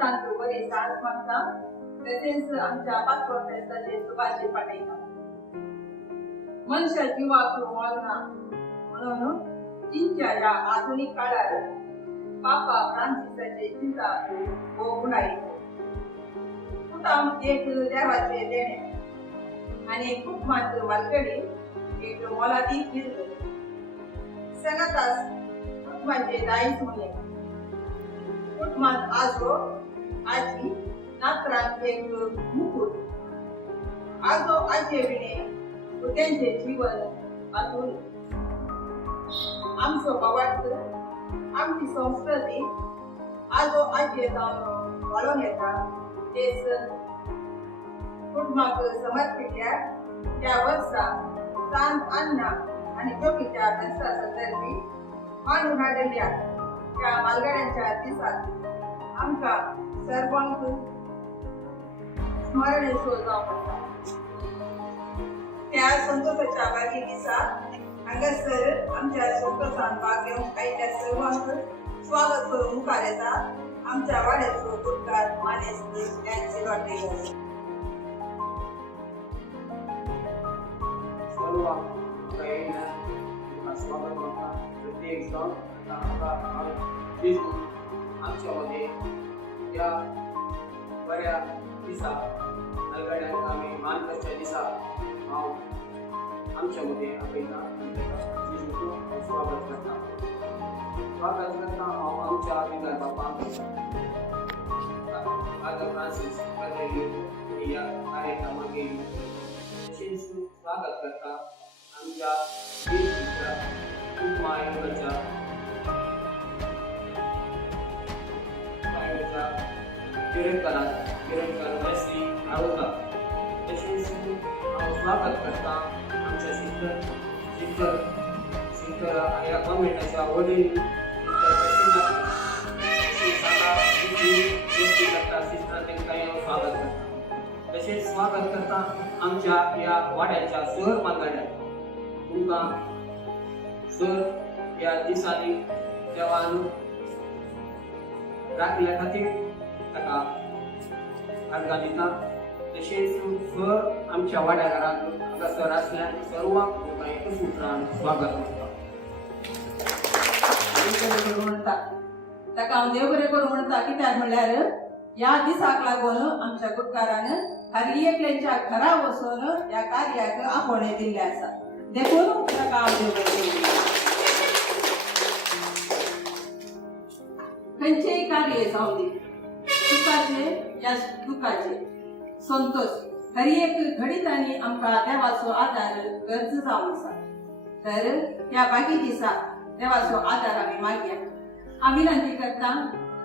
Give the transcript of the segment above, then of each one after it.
सांत बरे सांत मागता तसेच आमच्या पाचवोट्याचे सुभाषे पाठयता मनुष्य जीवाक मोलना म्हणून चिंच्या या आधुनिक काळात पापा फ्रान्सिसाचे चिंता होऊन आहे. कुटाम एक देवाचे देणे आणि खूप मात्र वालगडी एक मोलादी कीर्त सगळ्यात कुटुंबाचे दायित्व म्हणे कुटुंबात आजो आजी नात्रांत एक मुकुट आजो आजी विणे त्यांचे जीवन अतुल आमचो पवाट आमची संस्कृती आजो आजी जावन वाळून येता ते कुटुंबाक समर्पिल्या त्या वर्सा सांत अन्ना आणि जोगीच्या दसरा संदर्भी मांडून हाडल्या त्या मालगाड्यांच्या दिसात आमका सर्वांक स्मरण जावं त्या संतोषाच्या बागी दिसा हांगासर आमच्या संतोषान भाग घेवन आयिल्ल्या सर्वांक स्वागत करून मुखार येता आमच्या वाड्याचो गुटकार मानेस यांचे वाटे स्वागत करता प्रत्येक जण आमच्यामध्ये या बऱ्या दिसा नलगड्यांक आमी मानकरच्या दिसा हांव आमच्यामध्ये आपयता स्वागत करता हांव आमच्या विंगर बापाक फादर फ्रान्सिस या कार्यक्रमाक येयली तशेंच स्वागत करता आमच्या देशच्या उपमायुक्ताच्या किरणकर मेस्त्री रावता तशेंच हांव स्वागत करता आमच्या सिस्टर ह्या कॉमेंटाच्या वडील सिस्टर तेंकांय हांव स्वागत करता तशेंच स्वागत करता आमच्या ह्या वाड्याच्या सर मालगाड्याक तुमकां सर ह्या दिसांनी देवान राखल्या खातीर ताका आर्गां दिता तशेंच सर आमच्या वाड्याघरांत हांगासर आसल्या सर्वांक तुमकां एकूच उतरान स्वागत म्हणटा ताका हांव देव बरें करूं म्हणटा कित्याक म्हणल्यार ह्या दिसाक लागून आमच्या गुटकारान हर एकल्याच्या घरा वचून ह्या कार्याक आपणे दिल्ले आसा देखून ताका हांव देव बरें करूं खंयचेय कार्य जावं दी सुखाचे या दुखाचे संतोष हर एक घडीतांनी आमकां देवाचो आदार गरज जावन आसा तर ह्या बागी दिसा देवाचो आदार आमी मागया हांव विनंती करता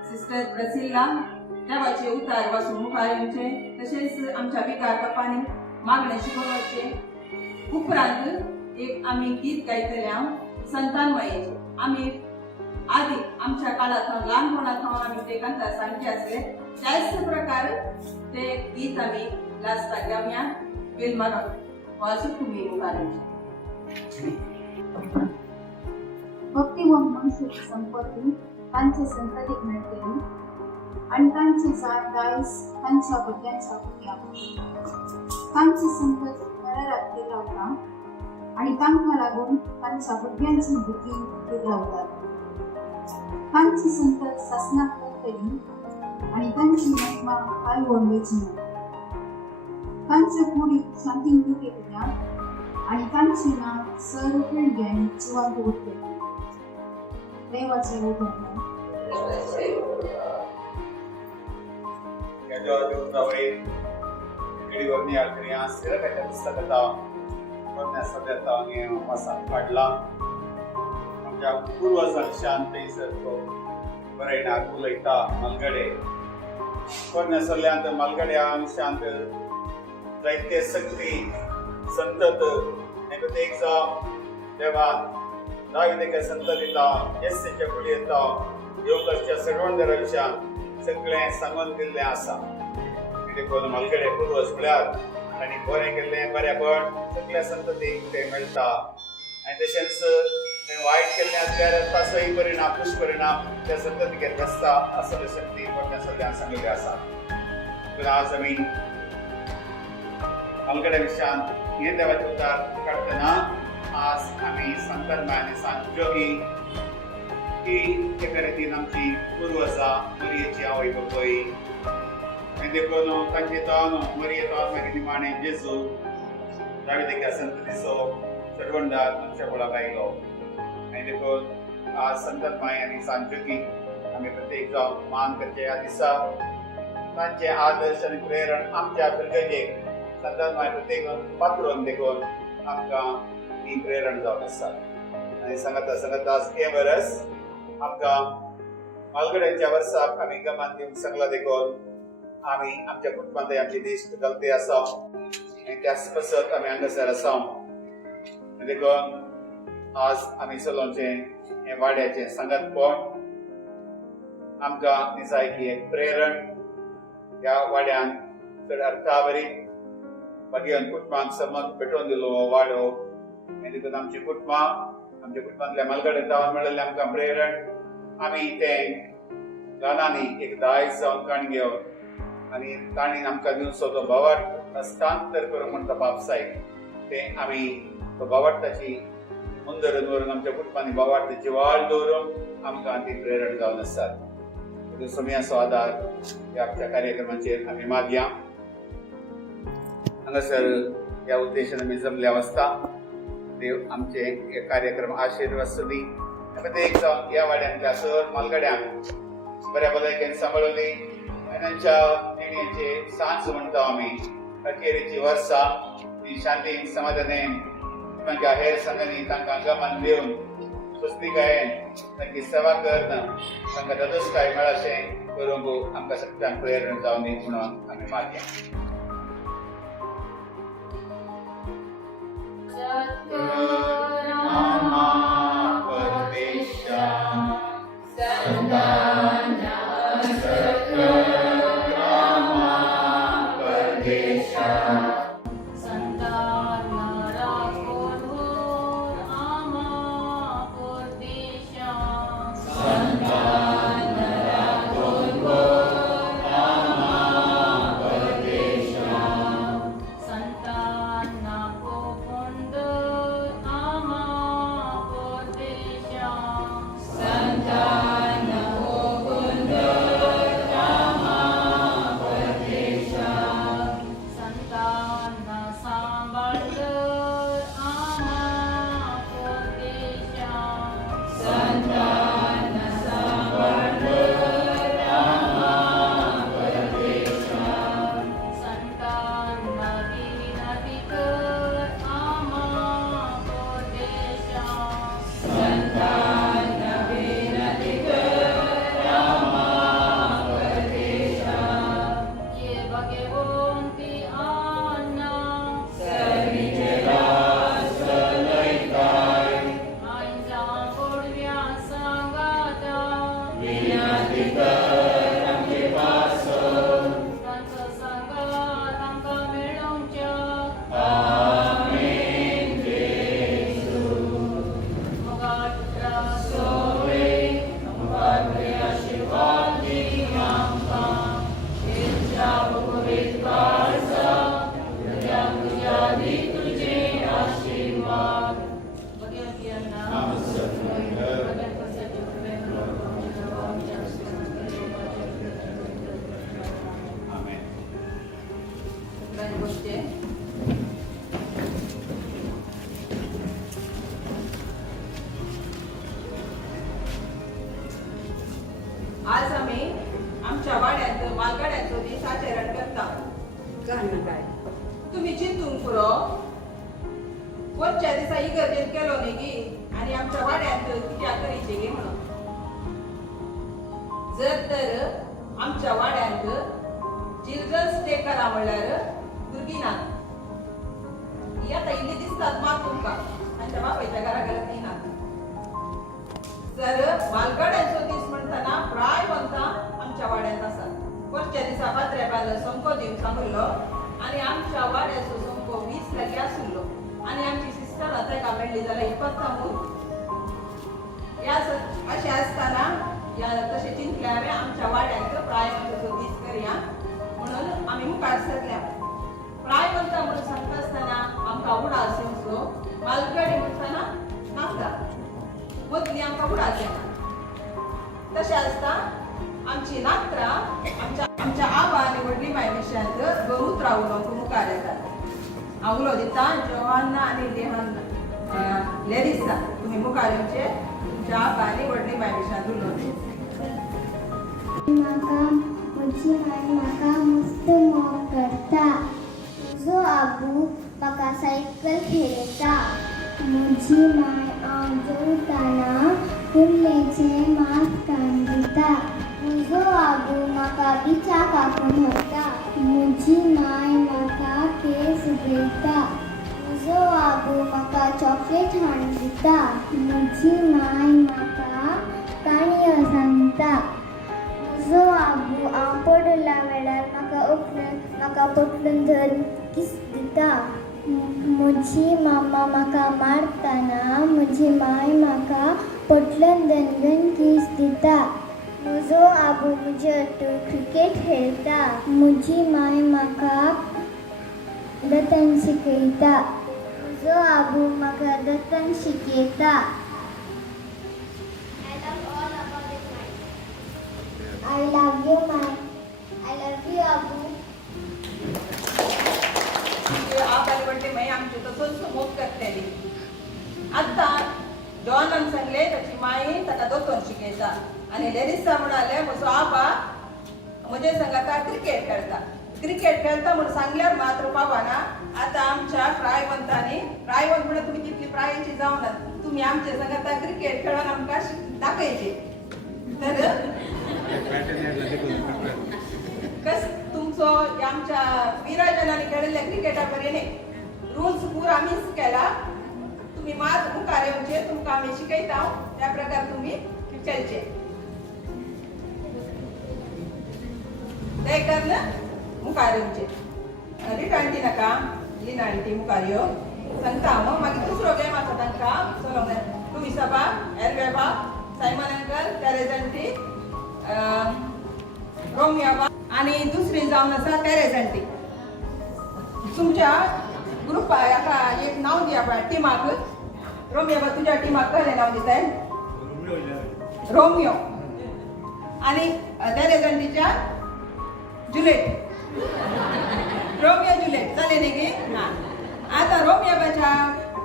सिस्टर प्रसिल्ला देवाचे उतार वाचून मुखार येवचे तशेंच आमच्या विकार बापांनी मागणें शिकोवचे उपरांत एक आमी गीत गायतले हांव संतानमयेचे आमी आधी आमच्या काळात लहानपणात आम्ही ते कंथा सांगचे असले त्याच प्रकार ते गीत आम्ही लास्टाक गावया वेल मारून वाचून तुम्ही मुखार भक्ती व मनुष्याची संपत्ती तांचे संततीक मेळटली आणि तांचे दायस तांच्या भुरग्यांच्या भुरग्यांक तांची संतत नररात्री रावता आणि तांकां लागून तांच्या भुरग्यांची भुरगीं दुर्लवतात तांची संतत सासनाक लागतली आणि तांची महिमा हालवून वचची तांचे कुडीक शांतीन टिकेतल्या आणि तांची नांव सर्व पिळग्यांनी जिवंत उरतली देवाचे उदाहरण बरयणार उलयता मलगडे कोण नसल्यांत मलगड्या शांत जायते सक्ती संतत एक जावं देवा दाविदेका संतत येता येसुच्या कुडी येता येवकारच्या सर्वांदरांच्यान सगळें सांगून दिल्लें आसा देखून मलगडे पुर्वज म्हळ्यार तांणी बरें केल्लें बरेंपण सगळ्या संततीक तें मेळटा आनी तशेंच वाईट केल्लें आसल्यार ताचोय परिणाम दुश्परिणाम त्या संततीचेर आसता असले शक्ती पोरण्या सल्ल्यान सांगिल्ले आसा. पूण आज आमी मलगड्या विशयान हें देवाचें उतार काडटना आज आमी संतांमाय आनी सांत जोगी ही एका रितीन आमची पुर्वजां मरयेची आवय बापूय आनी देखून तांचे तोन मरये तोन मागीर निमाणें जेजू दाविदाच्या संततीचो सर्वंडार आमच्या कुळाक आयलो आनी देखून आज संतांमाय आनी सांत जोगी आमी प्रत्येक जावन मान करचे ह्या दिसा तांचे आदर्श आनी प्रेरण आमच्या भुरग्याचेर संतांमाय प्रत्येक पात्रोन देखून आमकां ही प्रेरण जावन आसा. आनी सांगता हे वर्स आमकां मालगड्यांच्या वर्साक आमी गमान दिवंक सांगला देखून आमी आमच्या कुटुंबांत आमची दिश्ट घालते आसा आनी त्याच पसत आमी हांगासर आसा. देखून आज आमी सलोनचे हे वाड्याचे सांगातपण आमकां दिसाय की एक प्रेरण ह्या वाड्यान चड अर्थावरी मागीर कुटुंबांक समज पेटोवन दिलो हो वाडो आनी देखून आमची कुटुंबांतल्या मलगडे जावन मेळिल्लें आमकां प्रेरण आमी तें गानांनी एक दायज जावन काण घेवन आनी ताणीन आमकां दिवचो तो भावार्थ हस्तांतर करूंक म्हण तो बापसाय तें आमी तो भावार्थाची मुंदर दवरून आमच्या कुटुंबांनी भावार्थ जिवाळ दवरून आमकां ती प्रेरण जावन आसात. सोमयाचो आदार ह्या आमच्या कार्यक्रमाचेर आमी मागया. हांगासर ह्या उद्देशान आमी जमल्या आसता देव आमचे हे कार्यक्रम आशिर्वाद दी. प्रत्येक जावन ह्या वाड्यांतल्या सर मालगड्यांक बऱ्या भलायकेन सांबाळुली आनी तांच्या जिणेचे सांज म्हणटा आमी अखेरेची वर्सां ती शांतीन समाधानान तांच्या हेर संघांनी तांकां गमान दिवन सुस्तीकायेन तांची सेवा करना तांकां ददोसकाय मेळाशें करूंक आमकां सगळ्यांक प्रेरण जावन दी म्हणून आमी मागया. आज आम्ही आमच्या वाड्यात मालगाड्यांचो दीस आचरण करता. काय तुम्ही चिंतून पुरो वरच्या दिसा इगर्जेत केलो न्ही गी आनी आमच्या वाड्यांत कित्याक करीचे गे म्हणून. जर तर आमच्या वाड्यांत चिल्ड्रन्स डे करा म्हणल्यार भुरगीं नात. ही आतां इल्ली दिसतात मात तुमकां तांच्या बापायच्या घरा घरात येनात. जर मालगाड्यांचो दीस म्हणटना प्रायवंतां आमच्या वाड्यांत आसात. वरच्या दिसा फातऱ्या संको दिवंक सांगिल्लो आनी आमच्या वाड्याचो संको 20 लागी आशिल्लो आनी आमची सिस्टर ताका मेळ्ळी जाल्यार 25 मूर्त तसे चिंतल्यावे आमच्या वाड्यांचं प्रायमंताचो दीस करया म्हणून आम्ही मुखार सरल्या. प्रायमंता म्हणून सांगता असताना आमकां उडा आसूंचो, मालगडी म्हणटाना नाका मदली आमकां उडा आसना. तशें आसता आमची नात्रा आमच्या आबा आनी व्हडली मायनेशांत गरूत रावून आमकां मुखार येतात. हांव उलो दिता जोहान्ना आनी लेरिसा तुमी मुखार येवचे तुमच्या आबा आनी व्हडली मायनेशांत उलो. म्हजी माय म्हाका मस्त मोग करता. म्हजो आबू म्हाका सायकल खेळयता. म्हजी माय हांव जेवताना कुल्लेचें मांस दिता. म्हजो आबू म्हाका बिचाक कापून व्हरता. म्हजी माय म्हाका केस धुयता. म्हजो आबू म्हाका चॉकलेट हाडून दिता. म्हजी माय म्हाका काणयो सांगता. म्हजो आबू हांव पडला वेळार म्हाका पटलून धरून किस दिता. म्हजी मामा म्हाका मारतना म्हजी माय म्हाका पटलून दनगन किस दिता. म्हजो आबू म्हजे हातून क्रिकेट खेळटा. म्हजी माय म्हाका दतन शिकयता. म्हजो आबू म्हाका दतन शिकयता. I love you, Mai. I love you, Abu. आबानी व्हडली माई आमची तसोच मोग करतली. आतां जॉनान सांगले ताची माई ताका दोतोर शिकयता आनी लेरिसा म्हणाले म्हजो आबा म्हजे सांगाता क्रिकेट खेळटा. क्रिकेट खेळटा म्हणून सांगल्यार मात्र पावना. आतां आमच्या प्रायवंतांनी प्रायवंत म्हणून तुमी कितली प्रायेची जावनात, तुमी आमचे सांगाता क्रिकेट खेळून आमकां दाखयचे. तर कस तुमचो आमच्या विराजनाने खेळलेल्या क्रिकेटा पर्यंत रूल्स पुरा मिस केला. तुम्ही मात मुखार येवचे, तुमकां आमी शिकयता त्या प्रकार तुम्ही खेळचे. ते कारण मुखार येवचे. रिटांटी नाका लीन आंटी मुखार यो सांगता हांव. मागीर दुसरो गेम आसा तांकां चलोंक जाय. टुइसाबा, एरवेबा, सायमन अंकल, टेरेजंटी, रोमियाबा आणि दुसरी जाऊन आसा टेरेजंटी. तुमच्या ग्रुपा हाका एक नाव दिया पळय टिमाक. रोमियाबा तुज्या टिमाक खरें नाव दिताय? रोमियो. आणि टेरेजंटीच्या जुलेट. रोमियो जुलेट जाले न्ही गे. हां आतां रोमियाबाच्या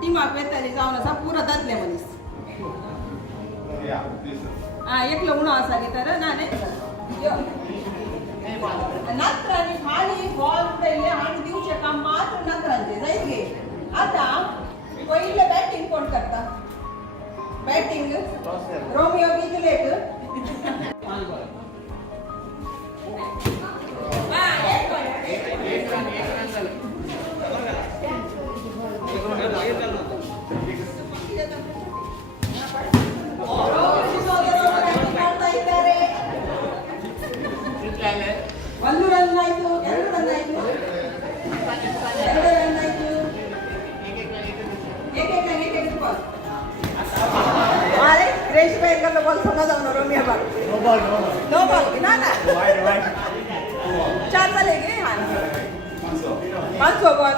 टिमाक वेतली जावन आसा पुरो दादले मनीस. एकलो उणो आसा न्ही तर ना न्ही. नात्रांनी खाली बॉल उडयले आनी दिवचे काम मात्र नात्रांचे जायत गे. आतां पयले बॅटिंग कोण करता? बॅटिंग रोमियो बी जुलेट. ಒಂದು ರನ್ ಆಯ್ತು, 2 ರನ್ ಆಯ್ತು, 2 ರನ್ ಆಯ್ತು. ಏಕೇಕ ಬಾಲ್. अरे क्रेश पे इनका तो बॉल समझ आओ ना रोमिया बाल. नो बॉल ना ना. 4 चलेंगे. हाँ 500 बॉल.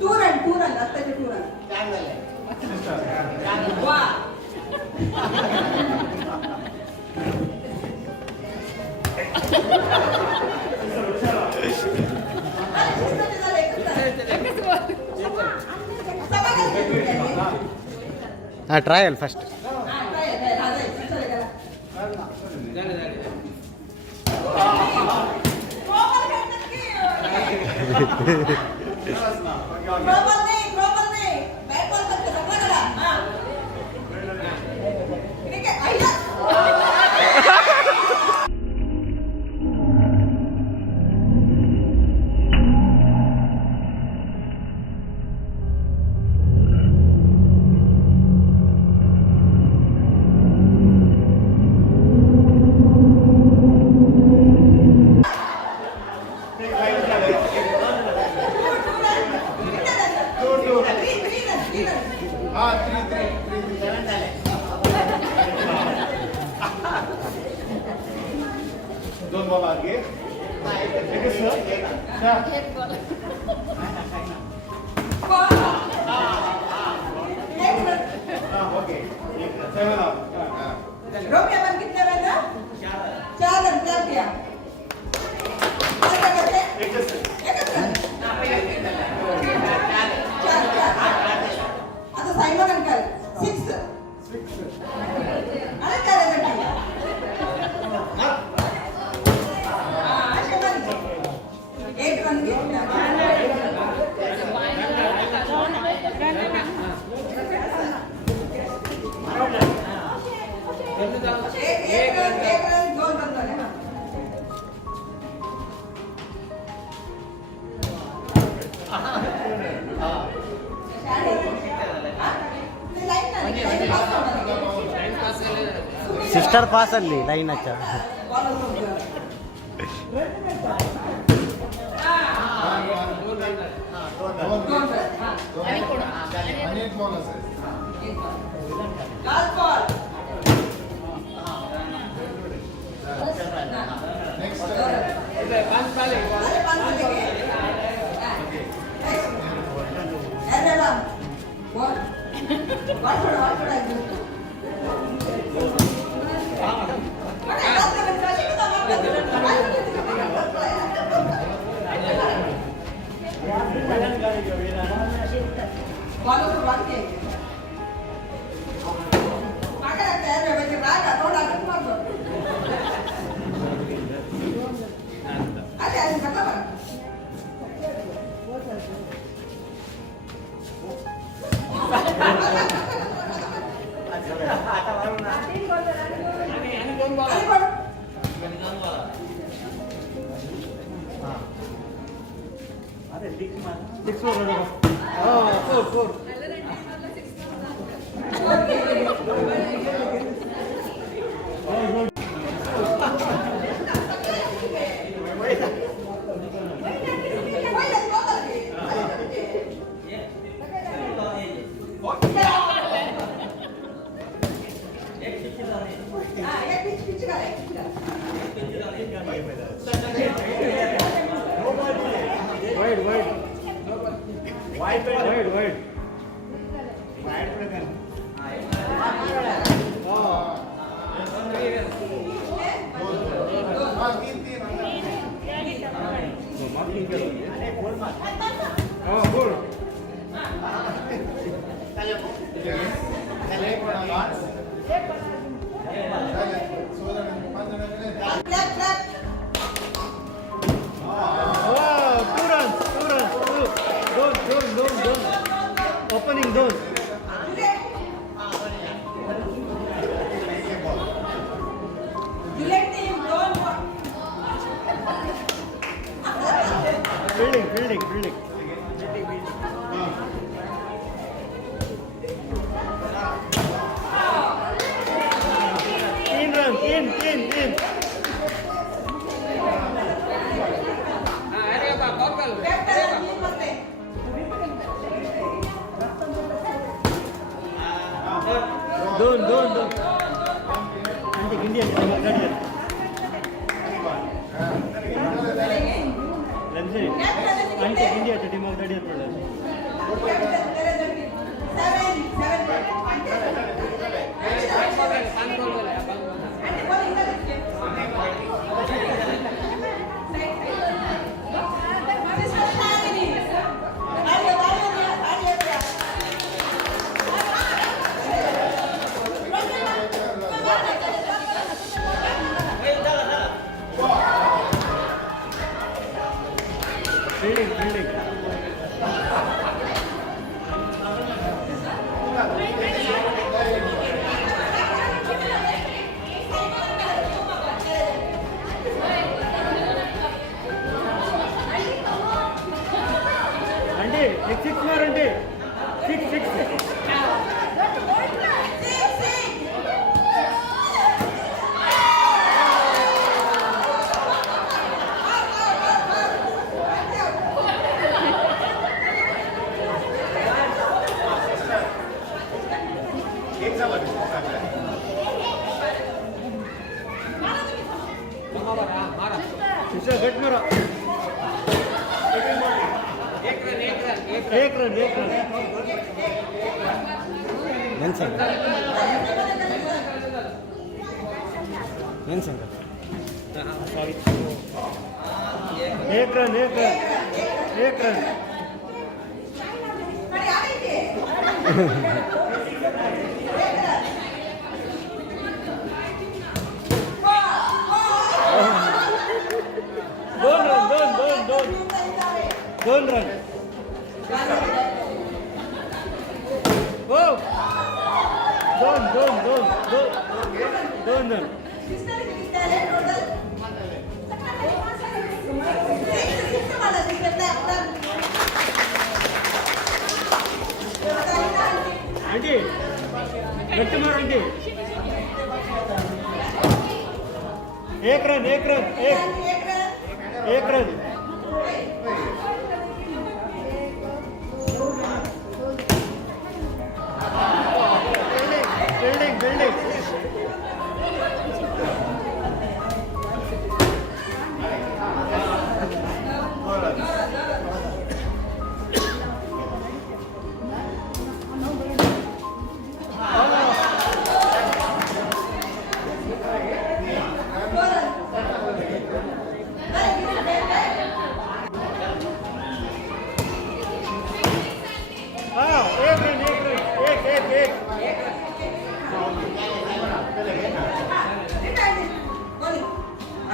टू रन आत्ताचे 2 रन. वा ट्रायल फर्स्ट. बॉल आगे ओके 7 रोम्या पण कितने वेळा 4 रन क्या किया आता करते एकच रन आता सायमन अंकल 6 अरे काय रे बेटा एक रन घेतला एक रन 2 रन झाले ना ಸಿಸ್ಟರ್ ಪಾಸ್ ಅಲ್ಲಿ ಲೈನ್ ಹಚ್ಚ लास्ट बॉल ओपनिंग दोन फील्डिंग तीन रन तीन दोन అంటే ఇండియా అంటే India team of third year fielding दुसरा गट मारा एक रन एक रन सॉरी एक रन दोन रन हो दोन रन आंटी गट्टी मार आंटी एक रन बिल्डिंग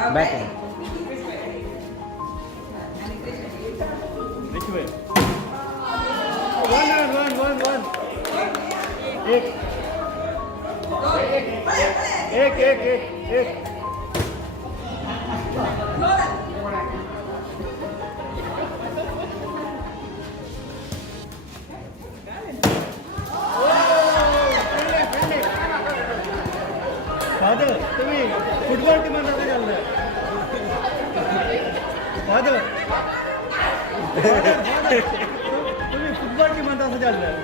Batting. One. एक फादर तुम्ही फुटबॉल टीम मध्ये चाललाय फादर तुम्ही फुटबॉल टीम मध्ये असं चाललाय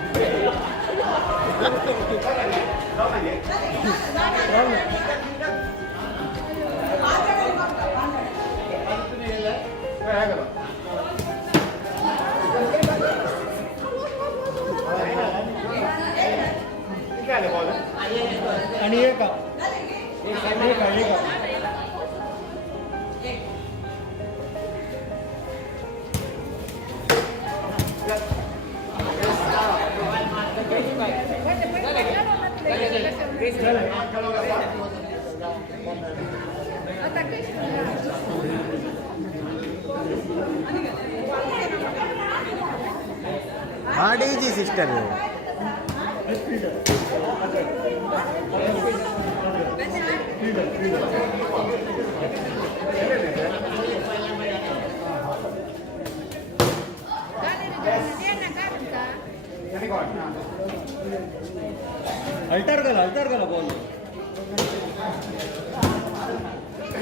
आणि एक आडीजी सिस्टर अल्टर करा बॉल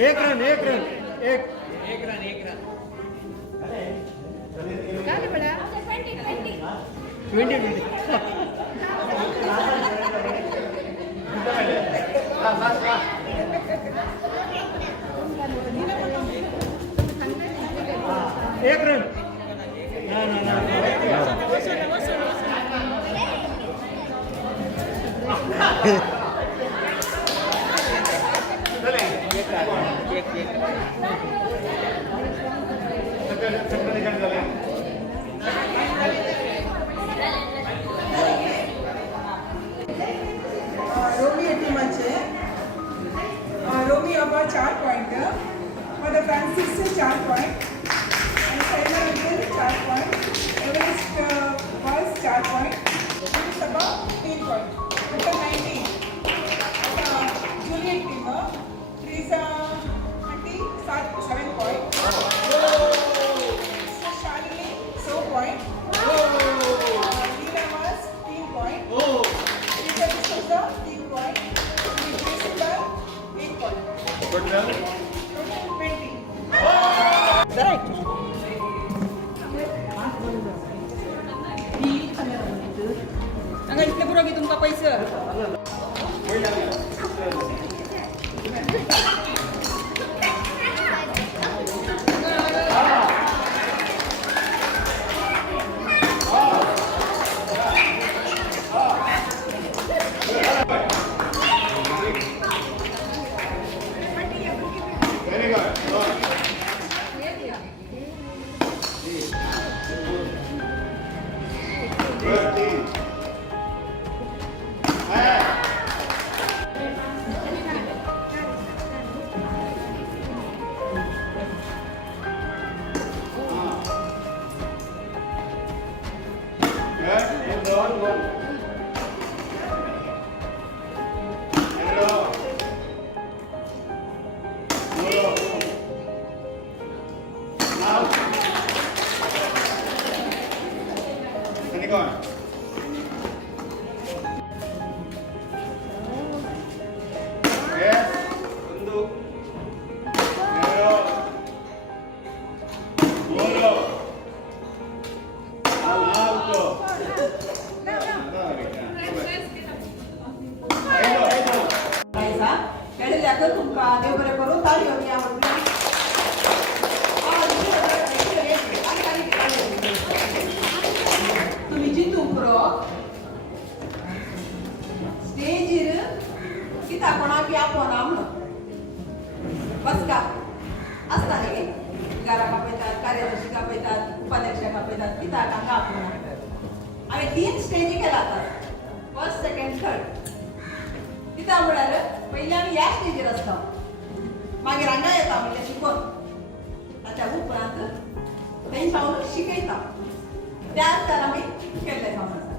एक रन 20 एक रन रोमी अबा 4 पॉइंट मदर फ्रांसिस से 4 point Saina uncle 4 point Everest boys 4 point Saba 3 point number 19 junior team Teresa aunty 7 point Shalini 2 point Leela Vaz 3 point teacher D'Souza 3 point principal 1 point total 20 हांगा इतले पुरो की तुमकां पैसे खेळल्याक तुमकां देव बरें करूं ताळयो बी आवडटा तुम्ही चिंतूंक पुरो स्टेजीर कित्याक कोणाक आपोवना म्हणून बसका आसता न्ही घराक आपयतात कार्यदर्शीक आपयतात उपाध्यक्षाक आपयतात कित्याक हांगा आपोवना हांवें 3 स्टेजी केला आतां फर्स्ट सेकंड थर्ड कित्याक म्हळ्यार पयलीं आमी ह्या स्टेजीर आसता मागीर हांगा येता म्हणजे शिकोवन ताच्या उपरांत थंय सावन शिकयता त्या तर आमी केल्ले जावन आसा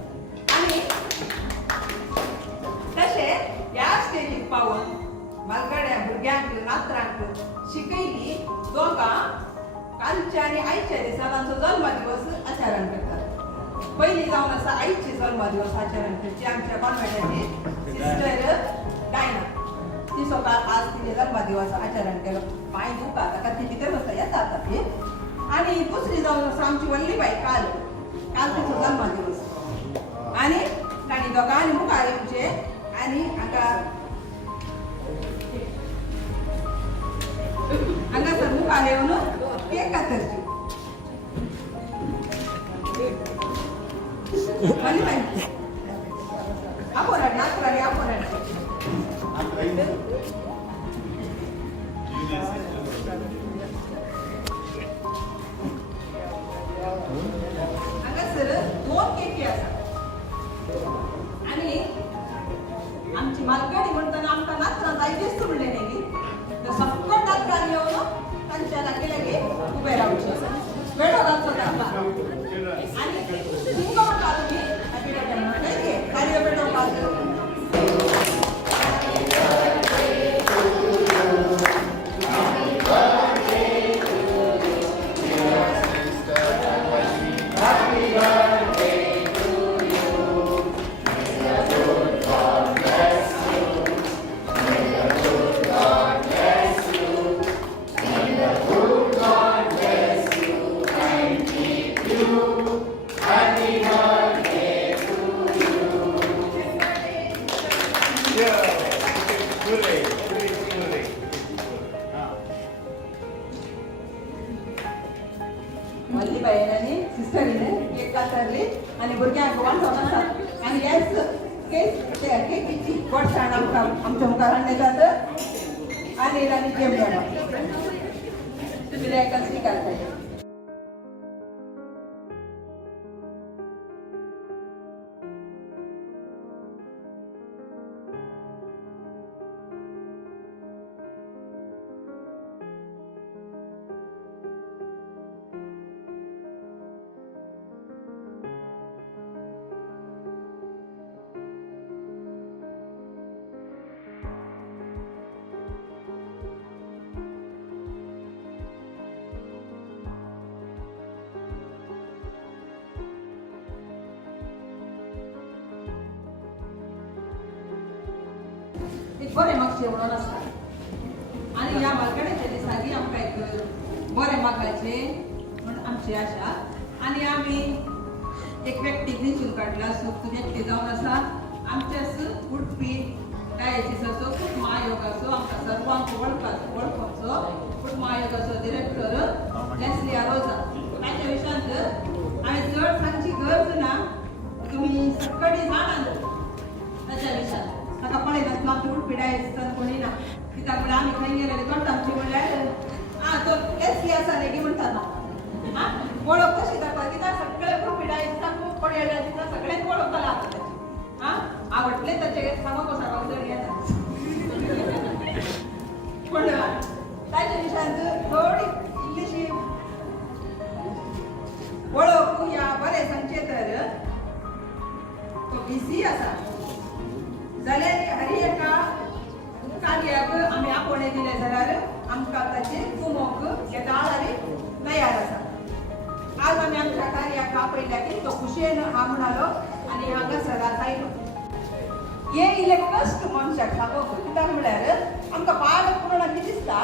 आनी तशें ह्या स्टेजीक पावून मालगड्या भुरग्यांक नात्रांक शिकयली दोगां कालच्या आनी आयच्या दिसा तांचो जल्मदिवस आचरण करतात पयलीं जावन आसा आईचे जल्मदिवस आचरण करची आमच्या कॉन्वेंटाची सिस्टर डायना ती स्वता आज तिने जल्मदिवस आचरण केलो पांय दुखा ताका ती भितर वता येता आतां ती आनी दुसरी जावन आसा आमची वल्लीबाई काल तिचो जल्मदिवस आनी तांणी दोगांनी मुखार येवचे आनी हांगासर मुखार येवन केक कातरची वल्लीबाई आपोराड नाचराली आपोराड हांगासर 2 केकी आसा आनी आमची मालगाडी म्हणटना आमकां नाचरां जाय दिसता म्हणलें न्ही तर सगळ्या नाचरांनी येवन तांच्या लागी लागी उबे रावचें वेळो रावचो तांकां आनी तुमकां म्हणटा तुमी हॅपी बर्थडे म्हणून खंय कार्य पेटोवपाक वल्लीबाईंनी सिस्टरीने केक कातरली आनी भुरग्यांक वांटोन आसात आनी हेच केकीची गोडसाण आमकां आमच्या मुखार हाडटात आनी जेम तुमी एका स्विकारताय बरें मागचें म्हणून आसता आनी ह्या मालगाड्याच्या दिसांनी आमकां एक बरें मागपाचें म्हण आमची आशा आनी आमी एक व्यक्तीक वेंचून काडला सूख व्यक्ती जावन आसा आमच्याच उडपी डायसिसाचो खूब महायोगाचो आमकां सर्वांक वळखपाचो खूब महायोगाचो डिरेक्टर लेस्ली आरोजा ताच्या विशयांत हांवें चड सांगची गरज ना तुमी सगळीं जाणात ताच्या विशयांत ताका पळयनात आमची उडपी डायसिसान कोणी ना कित्याक म्हळ्यार आमी खंय गेलेले तोंडामची म्हणल्यार तो लेस्ली आसा न्ही म्हणटा वळख कशी जाता कित्याक सगळे उडपी डायसिसान खूब पळयल्या दिता सगळ्यांक वळख जाला आवडले ताचे सांगो कसो जड येता पण ताच्या विशयांत थोडी इल्लीशी वळख ह्या बरें सांगचें तर तो बिजी आसा जाल्यार हरी एका कार्याक आमी आपोवणें दिलें जाल्यार आमकां ताचेर कुमोक येताळारी तयार आसा आज आमी आमच्या कार्याक आपयल्या की तो खुशेन हा म्हणालो आनी हांगासर आयलो हे इल्ले कश्ट मनशाक सांगो कित्याक म्हळ्यार आमकां पाड पूर्ण कितें दिसता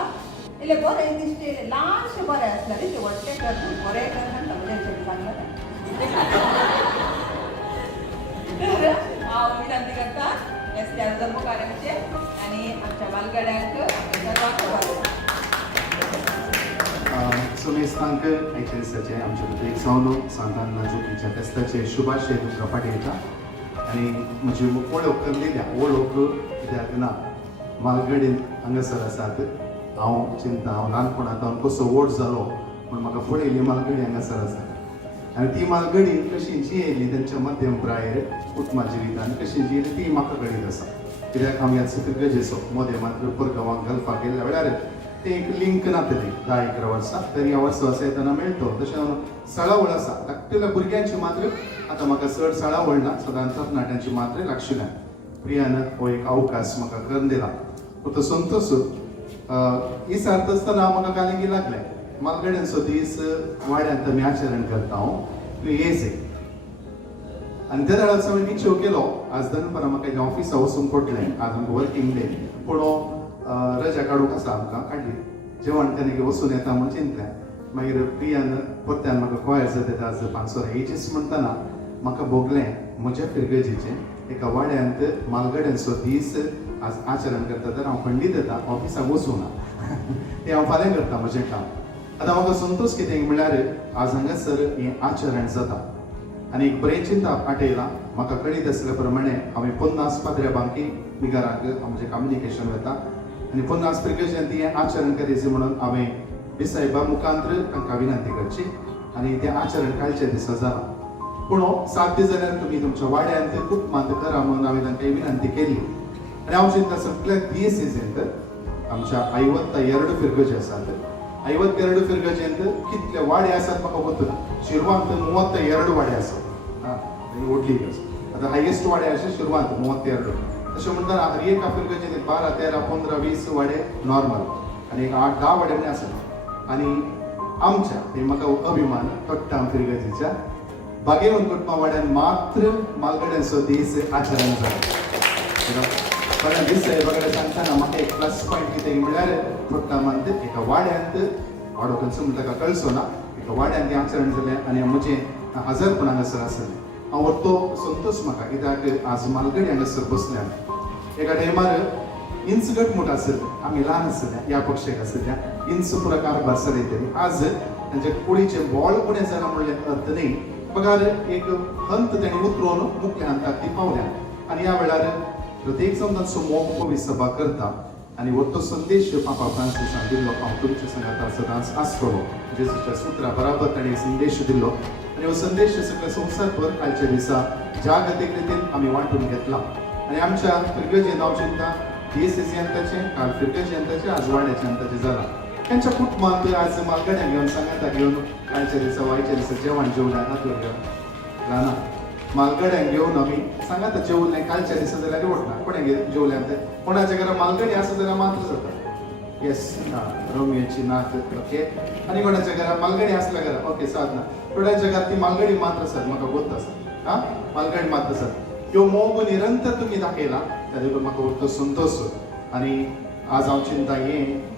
इल्ले बरें दिसचे ल्हानशें बरें आसल्यार ते व्हडलें कर बरें कर म्हणटा म्हणजे सांगलें हांव विनंती करता त्या जम्मू कार्याचे आणि आमच्या बालगड्यांक सर्वांक सुमेस्तांक आयच्या दिसाचे आमचे भितर एक सवलत सांतान जोकीच्या फेस्ताचे शुभाशय तुमकां पाठयता आनी म्हजी वळख करलेल्या वळख कित्याक ना मालगडीन हांगासर आसात हांव चिंता हांव ल्हानपणांतल्यान कसो व्हड जालो पूण म्हाका पळयली मालगडी हांगासर आसा आनी ती मालगडी कशी जियेली तेंच्या मध्यम प्रायेर कुटुंबा जिवितान कशी जियेली ती म्हाका कळीत आसा कित्याक आमी आतां गरजेचो मोदें मात्र परगांवाक घालपाक गेल्ल्या वेळार ते एक लिंक नातली 10-11 वर्सां तर ह्या वर्सा असो येताना मेळटो तशें सळावळ आसा धाकटेल्या भुरग्यांची मात्र आतां म्हाका चड सळावळ ना सदांच तरणाट्यांची मात्र लागशिल्ल्यान प्रियान हो एक अवकाश म्हाका करून दिला तो संतोष इसार्थ आसतना म्हाका कालिंगी लागलें मालगड्यांचो दीस वाड्यांत आमी आचरण करता हांव तूं येयचे आनी त्या वेळार हांवें विचार केलो आज दनपारां म्हाका ऑफिसा वचून पडलें आज आमकां वर्किंग डे पूण रजा काडूंक आसा आमकां काडली जेवण तेणे वचून येता म्हूण चिंतलें मागीर प्रियान परत्यान म्हाका कॉयर जाता आज 500 एजीस म्हणटना म्हाका भोगलें म्हज्या फिरगजीचें एका वाड्यांत मालगड्यांचो दीस आज आचरण करता तर हांव खंडीत येता ऑफिसाक वचूं ना तें हांव फाल्यां करता म्हजें काम आतां म्हाका संतोश कितें म्हणल्यार आज हांगासर हें आचरण जाता आनी एक बरें चिंता आटयलां म्हाका कळीत आसल्या प्रमाणे हांवें 50 पाद्र्या बांकी बिगाराक म्हजें कम्युनिकेशन वता आनी 50 फिरगज्यांत हें आचरण करचें म्हणून हांवें देसायबा मुखांत्र तांकां विनंती करची आनी तें आचरण कालच्या दिसा जालां पूण साध्य जाल्यार तुमी तुमच्या वाड्यांत खूब मात करा म्हणून हांवें तांकां विनंती केली आनी हांव चिंता सगळ्या DSCंत आमच्या 52 फिरगजी आसात 52 फिरगजेंत कितले वाडे आसात म्हाका खबर ना शिरवांत 32 वाडे आसात व्हडली आतां हायेस्ट वाडे अशे शिरवांत 32 तशें म्हणटा हर एका फिरगजेंत 12, 13, 15, 20 वाडे नॉर्मल आनी एक 8-10 वाडे आसात आनी आमच्या ते म्हाका अभिमान तोट्टाम फिरगजीच्या बागेवन कुटुंबा वाड्यान मात्र मालगड्यांचो दीस आचरण जालो कारण दिसायबा कडेन सांगतना म्हाका एक प्लस पॉयंट कितें म्हणल्यार तोट्टामांत एका वाड्यांत वाडो खंयचो म्हणटा ताका कळसो ना एका वाड्यांत आचरण जालें आनी म्हजें हजरपण हांगासर आसलें हांव व्हरतो संतोश म्हाका कित्याक आज मालगडी हांगासर बसल्या एका टायमार इंच गट मूट आसले आमी ल्हान आसले या पक्षाक आसल्या इंच प्रकार बसले तरी आज तांचे कुडीचे बॉल पुणें जालां म्हणलें अर्थ न्ही पगार एक हंत तेणी उतरोवन मुखल्या हाताक ती पावल्या आनी ह्या वेळार प्रत्येक जण तांचो मोग पवित्र सभा करता आनी हो तो संदेश पापा फ्रांसिसान दिल्लो हांव तुमच्या संगात सदांच आसतलो जेजूच्या सुत्रा बराबर ताणें संदेश दिल्लो आनी हो संदेश सगळ्या संवसारभर कालच्या दिसा जागतीक रितीन आमी वांटून घेतला आनी आमच्या फिरगजेंत हांव चिंता DSCंताचें काल फिरगजेंताचें आज वाड्याचेंताचें जालां तांच्या कुटुंबांत आज मालगड्यांक घेवन सांगाता घेवन कालच्या दिसा वायच्या दिसा जेवण जेवल्या ना मालगड्यांक घेवन आमी सांगाता जेवलें कालच्या दिसा जाल्यार वटना कोणें जेवल्या कोणाच्या घरा मालगडी आसा जाल्यार मात्र जाता येस रोमियोची नात ओके आनी कोणाच्या घरा मालगडी आसल्या घरा ओके साधना थोड्यांच्या घरा ती मालगडी मात्र आसात म्हाका गोत आसा हा मालगडी मात्र आसात ह्यो मोग निरंतर तुमी दाखयला त्या देखून म्हाका उरतो संतोष आनी आज हांव चिंता हें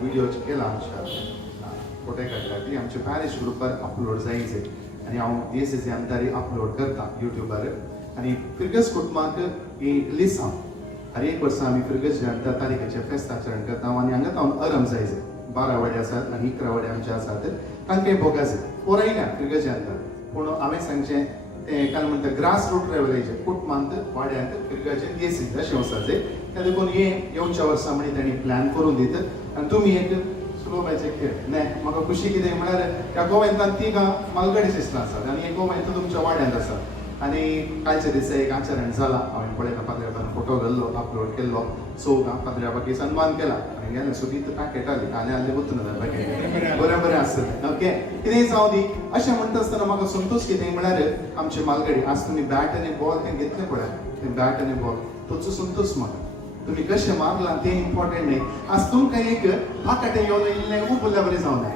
व्हिडिओ केला आमच्या फोटे काडला ती आमच्या पॅरिश ग्रुपार अपलोड जायचे आनी हांव DSC अंतारी अपलोड करता युट्यूबार आनी फिरगज कुटुंबाक ही लिसांव हर एक वर्सा आमी फिरगज तारीखेचे फेस्त आचरण करता आनी हांगा हांव अरम जायचे 12 वाडे आसात आनी 11 वाडे आमचे आसात तांकां बोगास पोरायल्या फिरगज अंतर पूण हांवें सांगचें तें काल म्हणटा ग्रास रूट लेवलाचे कुटुंबांत वाड्यांत फिरगजे DSC अशें वचाचे त्या देखून हे येवच्या वर्सा म्हणजे तांणी प्लॅन करून दितात आनी तुमी एक स्लोबाचे खेळ न्हय म्हाका खुशी कितें म्हळ्यार ह्या गोव्यांतान ती मालगडी शिस्तां आसात आनी हे गोव्यांत तुमच्या वाड्यांत आसात आनी कालच्या दिसा एक आचरण जालां हांवें पळयता पाद्र्याबान फोटो घाल्लो अपलोड केल्लो सो पाद्र्याबाकी सन्मान केला आनी गेले सुदीत पॅकेट आली काले आले वचून बरें बरें आसतलें ओके कितेंय जावं दी अशें म्हणटा आसतना म्हाका संतोश कितें म्हळ्यार आमचे मालगडी आज तुमी बॅट आनी बॉल तें घेतलें पळय तें बॅट आनी बॉल तोचो संतोश म्हाका तुमी कशें मारलां तें इम्पॉर्टंट न्ही आज तुमकां एक फाकाटें येवन इल्लें खूब उरल्या बरें जावं जाय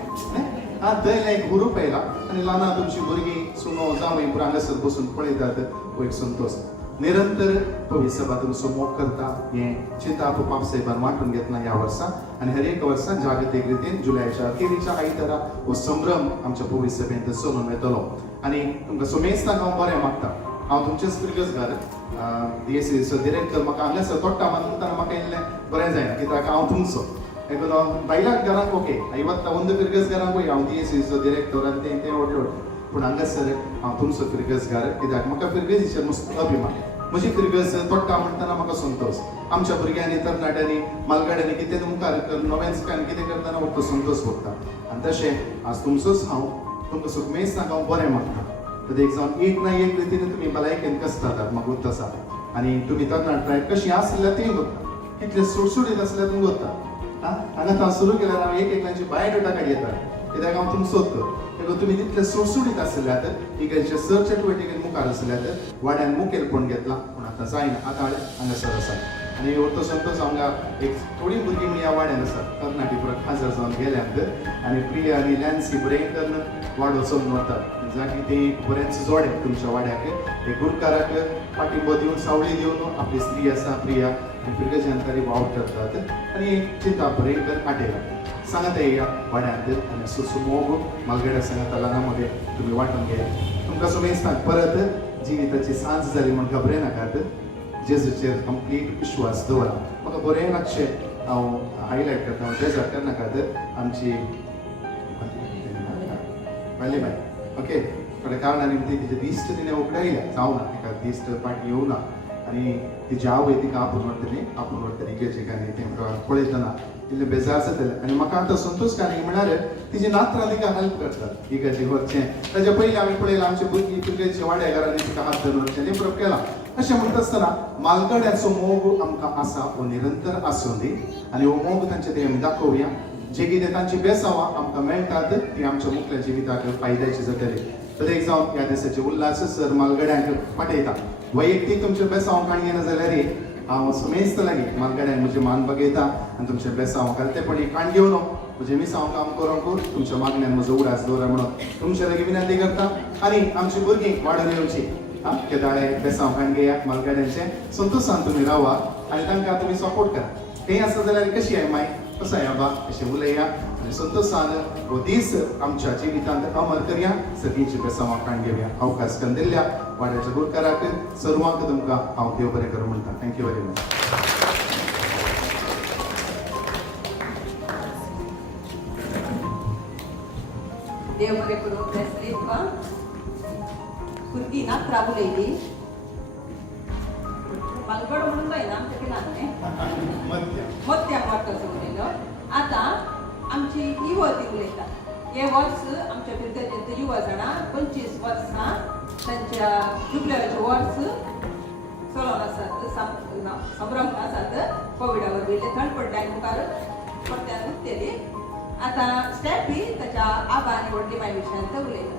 थंय एक हुरूप येयला आनी ल्हानां तुमचीं भुरगीं सुनो जावं पुरो हांगासर बसून पळयतात हो एक संतोश निरंतर पवित्र सभा तुमचो मोग करता हें चिंता पाप साहेबान वांटून घेतलां ह्या वर्सा आनी हर एक वर्सा जागतीक रितीन जुलयाच्या अखेरीच्या आयतारा हो संभ्रम आमच्या पवित्र सभेंत चलून येतलो आनी तुमकां सुमेस्ताक हांव बरें मागता हांव तुमचेच फिरगसगार DSCचो डिरेक्टर. म्हाका हांगासर तोडटा म्हणटाना म्हाका इल्लें बरें जायना कित्याक हांव तुमचो भायल्याक घरांक ओके ಇವತ್ತು ಒಂದು फिरगसगारांक पळय हांव DSCचो डिरेक्टर आनी तें व्हडलो पूण हांगासर हांव तुमचो फिरगसगार कित्याक म्हाका फिरगसीचेर मस्त अभिमान. म्हजी फिरगस तोडटा म्हणटाना म्हाका संतोश. आमच्या भुरग्यांनी तरणाट्यांनी मालगाड्यांनी कितें मुखार नव्यान कितें करतना म्हाका संतोश भोगता. आनी तशें आज तुमचोच हांव तुमकां सुखमेस्तांक हांव बरें मागता. एक जावन एक ना एक रितीन तुमी भलायकेन कसतात म्हाका उरता आसा आनी तुमी तरणाट्यां कशीं आसल्यार तीं करता कितलें सुटसुटीत आसल्यार तुमी करता. हांगा हांव सुरू केल्यार हांव एकल्याची बायोडेटा काडयता कित्याक हांव तुमचोच तर तुमी तितले सुटसुटीत आसल्यात इगर्जे सर चटवटीकेन मुखार आसल्यात वाड्यान मुखेलपण घेतला पूण आतां जायना. आतां हांगासर आसा आनी व्हरतो संतोश हांगा एक थोडी भुरगीं म्हण ह्या वाड्यान आसात तरणाटी पुरो खाजर जावन गेल्यांत आनी प्रिया आनी लॅन्सी बरें करून वाडो चलून वतात. जाकी ते बरेंच जोडे तुमच्या वाड्याक एक गुरकाराक पाठिंबो दिवन सावळी दिवन आपली स्त्री आसा प्रिया आनी भुरगे जानकारी वाव करतात आनी चिंता बरें आटेला सांगात या वाड्यांत आनी सुसू मोग मालगड्या सांगात ल्हानामध्ये तुम्ही वांटून घे. तुमकां सुमेस्ताक परत जिविताची सांज जाली म्हण घबरे नाकात. जेजूचेर कंप्लीट विश्वास दवरा. म्हाका बरें लागचें हांव हायलायट करता हांव बेजार करनाकात आमची बाय ओके थोड्या कारणांनी तिचे दिश्ट तिणें उगडायल्या जावना तिका दिश्ट पाटी येवना आनी तिची आवय तिका आपूण व्हरतली इगर्जेक आनी तेंकां पळयतना इल्लें बेजार जातलें. आनी म्हाका आतां संतोशकानी म्हळ्यार तिची नात्रां तिका हेल्प करतात इगर्जेक व्हरचें. ताच्या पयलीं आमी पळयलां आमचे भुरगीं इगर्जेच्या वाड्या घरांनी तिका हात धरून व्हरचें डेव्हलप केलां. अशें म्हणटा आसतना मालगाड्याचो मोग आमकां आसा हो निरंतर आसूं दी आनी हो मोग तांचे ते आमी दाखोवया. जे कितें तांची बेसांवां आमकां मेळटात ती आमच्या मुखल्या जिविताक फायद्याची जातली. एक जावन ह्या दिसाचे उल्हास सर मालगाड्यांक पाठयता. वैयक्तीक तुमचे बेसांव काणये ना जाल्यार हांव सुमेस्त लागीं मालगाड्यांक म्हजें मान बगयता आनी तुमचे बेसांव घालतेपणी काण घेवन म्हजें मिसांव काम करूंक तुमच्या मागण्यान म्हजो उडास दवरा म्हणून तुमचे लागीं विनंती करता. आनी आमची भुरगीं वाडून येवची केदाळे बेसांव काण घेयात मालगाड्यांचे संतोशान तुमी रावा आनी तांकां तुमी सपोर्ट करा. तें आसा जाल्यार कशी आहे माय कसो आहे बाबा अशें उलया आनी संतोशान हो दीस आमच्या जिवितांत अमर करया. सगळींची बेसांवां काण घेवया. अवकाश करून दिल्ल्या वाड्याच्या गुरकाराक सर्वांक तुमकां हांव देव बरें करूं म्हणटा. Thank you very much. देव बरें करूं. बेसरी तुका भुरगीं नात्रा उलयली मालगड म्हणून जायना आमच्या पिलांनी मत्याक वाटोचो उलयलो. आतां आमची युवा ती उलयता. हे वर्स आमच्या भितर युवा जाणां 25 वर्सां तांच्या जुबल्याचे वर्स चलोन आसात संभ्रम आसात. कोविडा वरवीं थंड पडल्या आनी मुखार परत्यान उठतेली. आतां स्टॅपी ताच्या आबा आनी व्हडली माय विशयांत उलयता.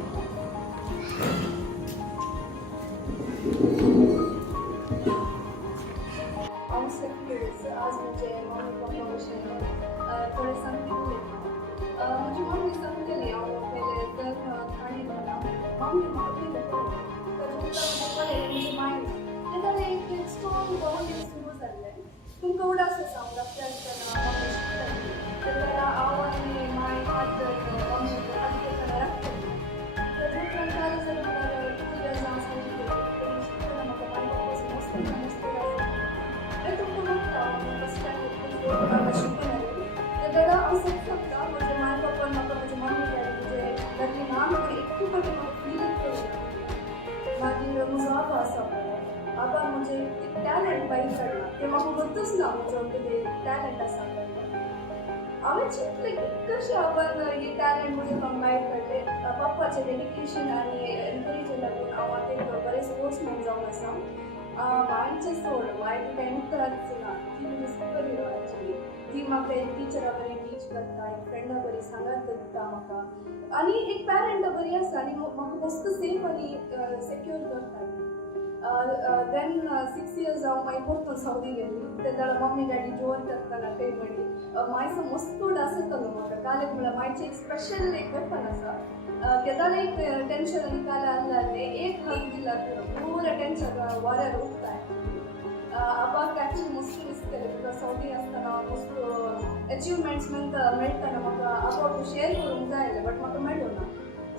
आज म्हणजे मम्मी पप्पा विषयी थोडे सांगते. म्हजी मम्मी सांगतली हांव पयले तर काणी म्हणा मम्मी म्हाका पयलें ताजे पळय म्हजी माय तें जालें एक स्ट्रॉंग बॉन्डिंग सुरू जाल्लें. तुमकां उडास आसा हांव धाकटें आसतना मम्मी शिकताली तेन्ना हांव आनी माय हात धरून मम्मी हात घेतना राखताली. तर उपरांत जालें जाल्यार 2 years हांव स्टडी केली शिकतना म्हाका माय बापायचो मस्त तुमकां मागता फस्ट टायम शिकून तेन्ना हांव सांगता म्हज्या माय बापान म्हाका म्हज्या मम्मी डॅडी म्हणजे घरली ना म्हाका एकू फावटी म्हाका फील करून मागीर म्हजो आबा आसा पळय आबा म्हणजे टॅलंट भायर काडला तें म्हाका खबरूच ना म्हजो कितें टॅलंट आसा हांवें चिंतलें की कशें आबान हे टॅलंट म्हजे म्हाका भायर काडलें. पप्पाचें डेडिकेशन आनी एनकरेजन लागून हांव आतां एक बरें स्पोर्ट्समॅन जावन आसा. मायचें सोड मायक कांय उतरांच ना ती म्हणजे सुपर हिरो एक्चुली. ती म्हाका एक टिचरा बरी टीच करता एक फ्रेंडा बरी सांगात दिता म्हाका आनी एक पॅरंटा बरी आसा आनी म्हाका मस्त सेफ आनी सेक्युअर करता ती. देन 6 years हांव मागीर परतून सावदी गेली. तेन्ना मम्मी डॅडी जोर करतना ते म्हणी मायचो मस्त आसतलो म्हाका काले म्हळ्यार मायचें एक स्पेशल एक वेपन आसा. केदार एक टेंशन आनी काले आसले एक हग दिला पुरो टेंशन वाऱ्यार उठता. आबाक एक्चुली मस्त दिसतलें बिकॉज सावदी आसतना मस्त अचिवमेंट्स मेळटाना म्हाका आबाक शेअर करूंक जाय बट म्हाका मेळ्ळो ना.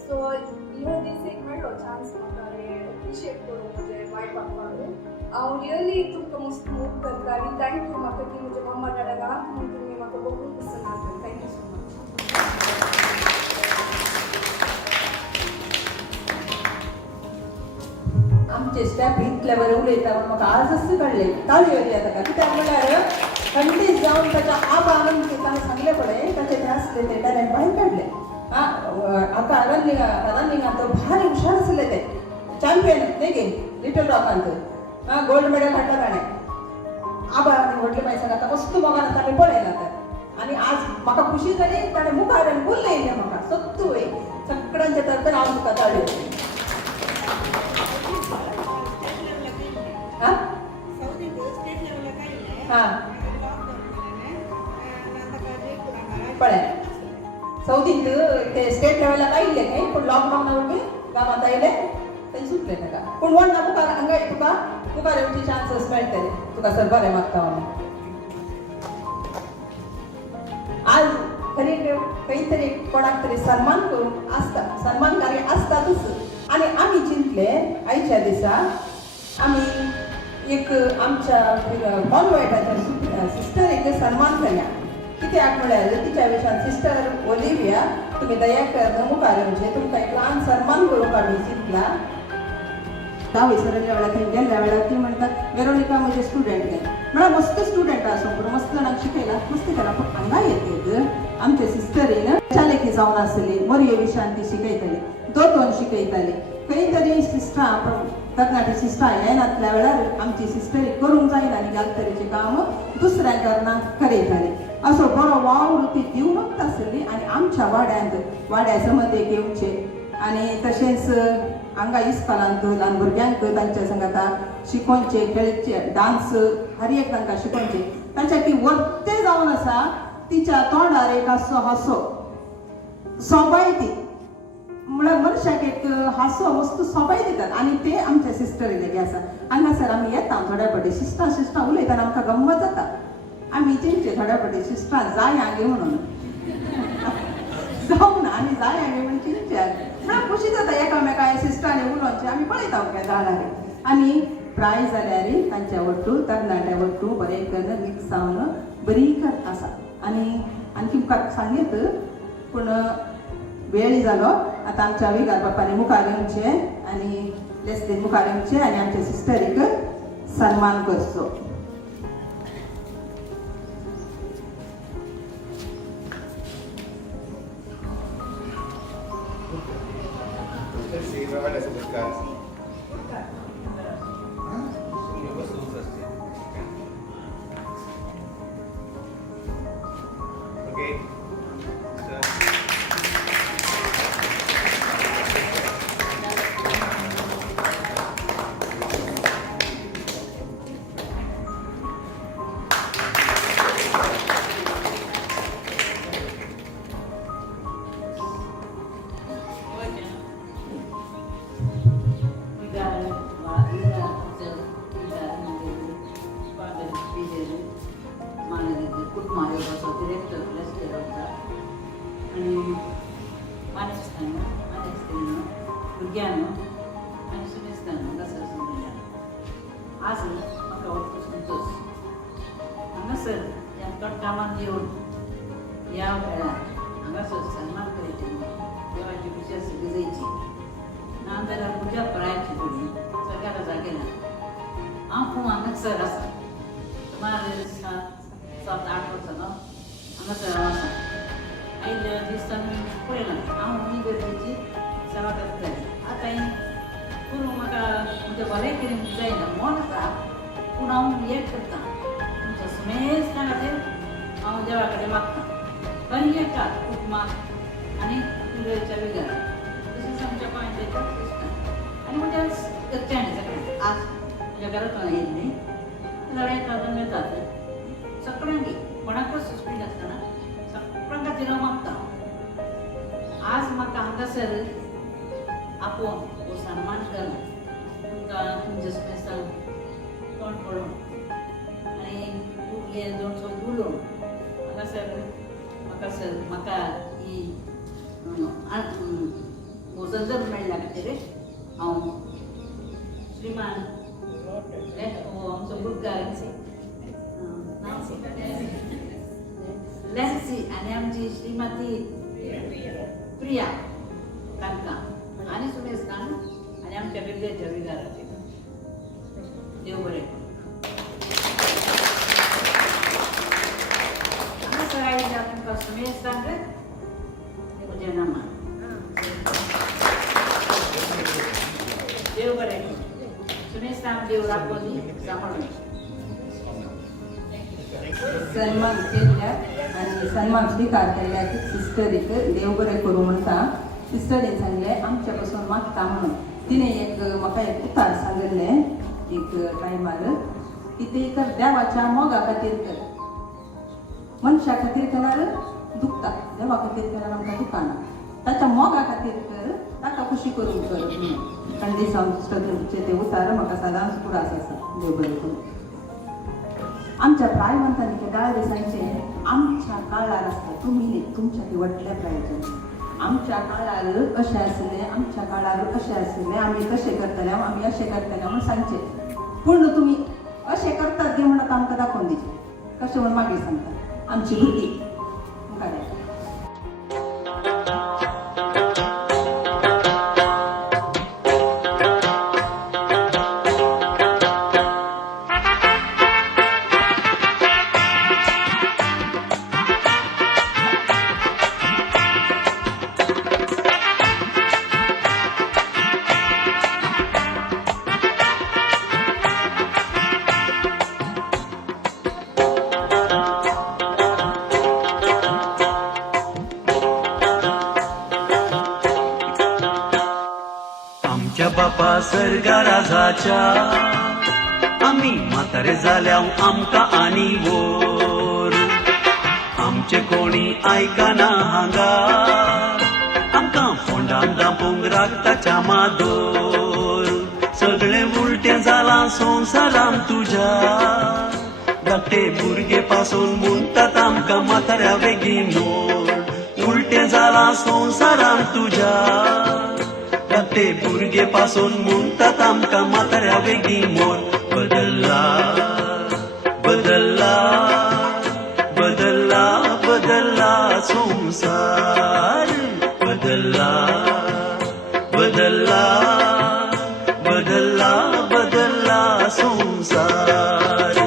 सो ह्यो दीस एक मेळ्ळो चान्स म्हाका एप्रिशिएट करूं म्हणजे वायफाक लागून हांव रियली तुमकां मस्त मोग करता आनी थँक्यू म्हाका की म्हज्या मम्मा डॅडाक आहात म्हणून तुमी म्हाका बघून दिसना थँक्यू सो मच. आमचे स्टॅफ इतले बरे उलयता म्हण म्हाका आजच कळले ताळयो येता ताका कित्याक म्हळ्यार खंडीत जावन ताच्या आबान ताणें सांगलें पळय ताचे ते आसले ते टॅलंट भायर काडले आतां रनिंगान तो भारी हुशार आसले ते चॅम्पियन नाही गे लिटल रॉकांत गोल्ड मेडल हाडला ताणें आबा आनी व्हडले मागीर सांगा आतां मस्त मोगान ताणें पळयला तर आनी आज म्हाका खुशी जाली ताणें मुखार आनी बोल्लें येयलें म्हाका सत्तू वय सगळ्यांच्या तर्फे हांव तुका ताळयो हां हां पळय चवथींत ते स्टेट लेवलाक आयिल्ले न्ही पूण लॉकडावना वरवीं गांवांत आयले थंय सुटले ताका पूण व्हडना मुखार हांगा तुका मुखार येवची चान्सस मेळटले तुका सर बरें मागता हांव आज खरी खंय तरी कोणाक तरी सन्मान करूंक आसता सन्मान कार्य आसतातूच आनी आमी चिंतले आयच्या दिसा आमी एक आमच्या कॉन्वेंटाच्या सिस्टरीक सन्मान करया कित्याक म्हळ्यार तिच्या विशयान सिस्टर ओलिविया तुमी दयाकर मुखार येवचे तुमकां एक ल्हान सन्मान करूंक आमी चिंतला 10वी सरल्या वेळार थंय गेल्ल्या वेळार ती म्हणटात वेरोनिका म्हजे स्टुडंट गे म्हळ्यार मस्त स्टुडंट आसूं पूण मस्त जाणांक शिकयला मस्ती केला पूण हांगा येतत आमचे सिस्टरीन चालेकी जावन आसली मरये विशयान ती शिकयताली दोतोन शिकयताली खंय तरी सिस्टरां तरणाटी सिस्टरां येनातल्या वेळार आमची सिस्टरी करूंक जायना आनी जाल तरेचें काम दुसऱ्या कारणाक करयताली असो बरो वावर ती दिवंक आसली आनी आमच्या वाड्या समतेक येवचे आनी तशेंच हांगा इस्कॉलांत ल्हान भुरग्यांक तांच्या सांगाता शिकोवचे खेळचे डान्स हर एक तांकां शिकोवचे ताच्या ती वर्ते जावन आसा तिच्या तोंडार एक असो हांसो सोबाय ती म्हळ्यार मनशाक एक हांसो मस्त सोबाय दितात आनी ते आमच्या सिस्टरीलेगे आसा हांगासर आमी येता थोड्या फावटी शिस्टां उलयतना आमकां गंमत जाता आमी चिंतचे थोड्या फावटी शिस्टां जाय हांगे म्हणून जावं ना आनी जाय हांगे म्हणून चिंतचे म्हळ्यार खुशी जाता एकामेका सिस्टरांनी उलोवचे आमी पळयता काय झाडार आनी प्रायज जाल्यार तांच्या वट्टू तरणाट्या वट्टू बरें करून मिक्स जावन बरी करत आसा आनी आनकी मुखार सांगीत पूण वेळ जालो आतां आमच्या विगार बापानी मुखार येवचे आनी लेस्तीन मुखार येवचे आनी आमच्या सिस्टरीक सन्मान करचो Okay. भुरग्यांक आनी सुमेस्तांक घसर समजल्या आज म्हाका वचपाक संतोश हांगासर ह्या तोट्टामान येवन ह्या वेळार हांगासर सन्मान करयचे देवाची खुशी सगळी जायची ना जाल्यार म्हज्या प्रायाची पडली सगळ्याक जागेना हांव खूब हांगासर आसा सुमार 7-8 वर्सां हांगासर हांव आसा आयिल्ल्या दिसांनी पळयलां हांव ही गरजेची सेवा करतलें आतां करूं म्हाका म्हणजे बरें कितें जायना मन आसा पूण हांव हें करतां तुमच्या सुमेस्ता खातीर हांव देवा कडेन मागतां खंय येता कुटुंबाक आनी पिल्लोच्या विगार तशेंच आमच्या पांयच्या आनी म्हज्या घरच्यांनी सगळ्यांक आज म्हज्या घरांतून येयल्लीं जाल्यार येतात येतात सगळ्यांक कोणाकूच सुस्पीड आसतना सगळ्यां खातीर हांव मागतां आज म्हाका हांगासर आपोवन हो सन्मान केलो तुमकां तुमच्या सुमेस्तांक तोंड पळोवन आनी खूब हे 2 शब्द उलोवन हांगासर म्हाका ही हो संदर्भ मेळ्ळा खातीर हांव श्रीमान हो आमचो गुडकार लॅन्सी आनी आमची श्रीमती प्रिया तांकां आनी सुमेश कान आनी आमच्या विद्याच्या विगाराचे देव बरें हांगासर आयिल्ल्या तुमकां सुमेश सांगत म्हजें नामा देव बरें सुमेश सांग देव राखोनी सांबाळून सन्मान केल्ल्या आणि सन्मान स्वीकार केल्ल्या सिस्टरीक देव बरें करूं म्हणटा सिस्टरीन सांगलें आमच्या पासून मागता म्हणून तिणें एक म्हाका एक उतार सांगिल्लें एक टायमार की ते कर देवाच्या मोगा खातीर कर मनशा खातीर केल्यार दुखता देवा खातीर केल्यार आमकां दुखाना ताच्या मोगा खातीर कर ताका खुशी करून कर म्हणून खंडी संस्कृतीचे ते उतार म्हाका सदांच पुरास आसा देव बरें करूं आमच्या प्रायवंतांनी केदार दिसांचे आमच्या काळार आसता तुमी न्ही तुमच्या ती व्हडल्या प्रायाचे आमच्या काळार अशें आसलें आमच्या काळार अशें आसलें आमी तशें करतले आमी अशें करतले म्हूण सांगचे पूण तुमी अशें करतात तें म्हणत आमकां दाखोवन दिचे कशें म्हूण मागीर सांगता आमची भुरगीं मुखार येता आमच्या बापा सर्गा राजाच्या आम्ही म्हातारे जाल्याव आमकां आनी वोर आमचे कोणी आयकना हांगा आमकां फोंडान दांपोवंक राखताच्या मादोर सगळें उलटें जालां संवसारान तुज्या धाकटे भुरगे पासून म्हणटात आमकां म्हाताऱ्या बेगीन मोड उलटें जालां संवसारान तुज्या धाकटे भुरगे पासून म्हणटात आमकां म्हाताऱ्या बेगीन मोड बदल्ला बदल्ला बदल्ला बदल्ला संसार बदल्ला बदल्ला बदल्ला बदल्ला संसार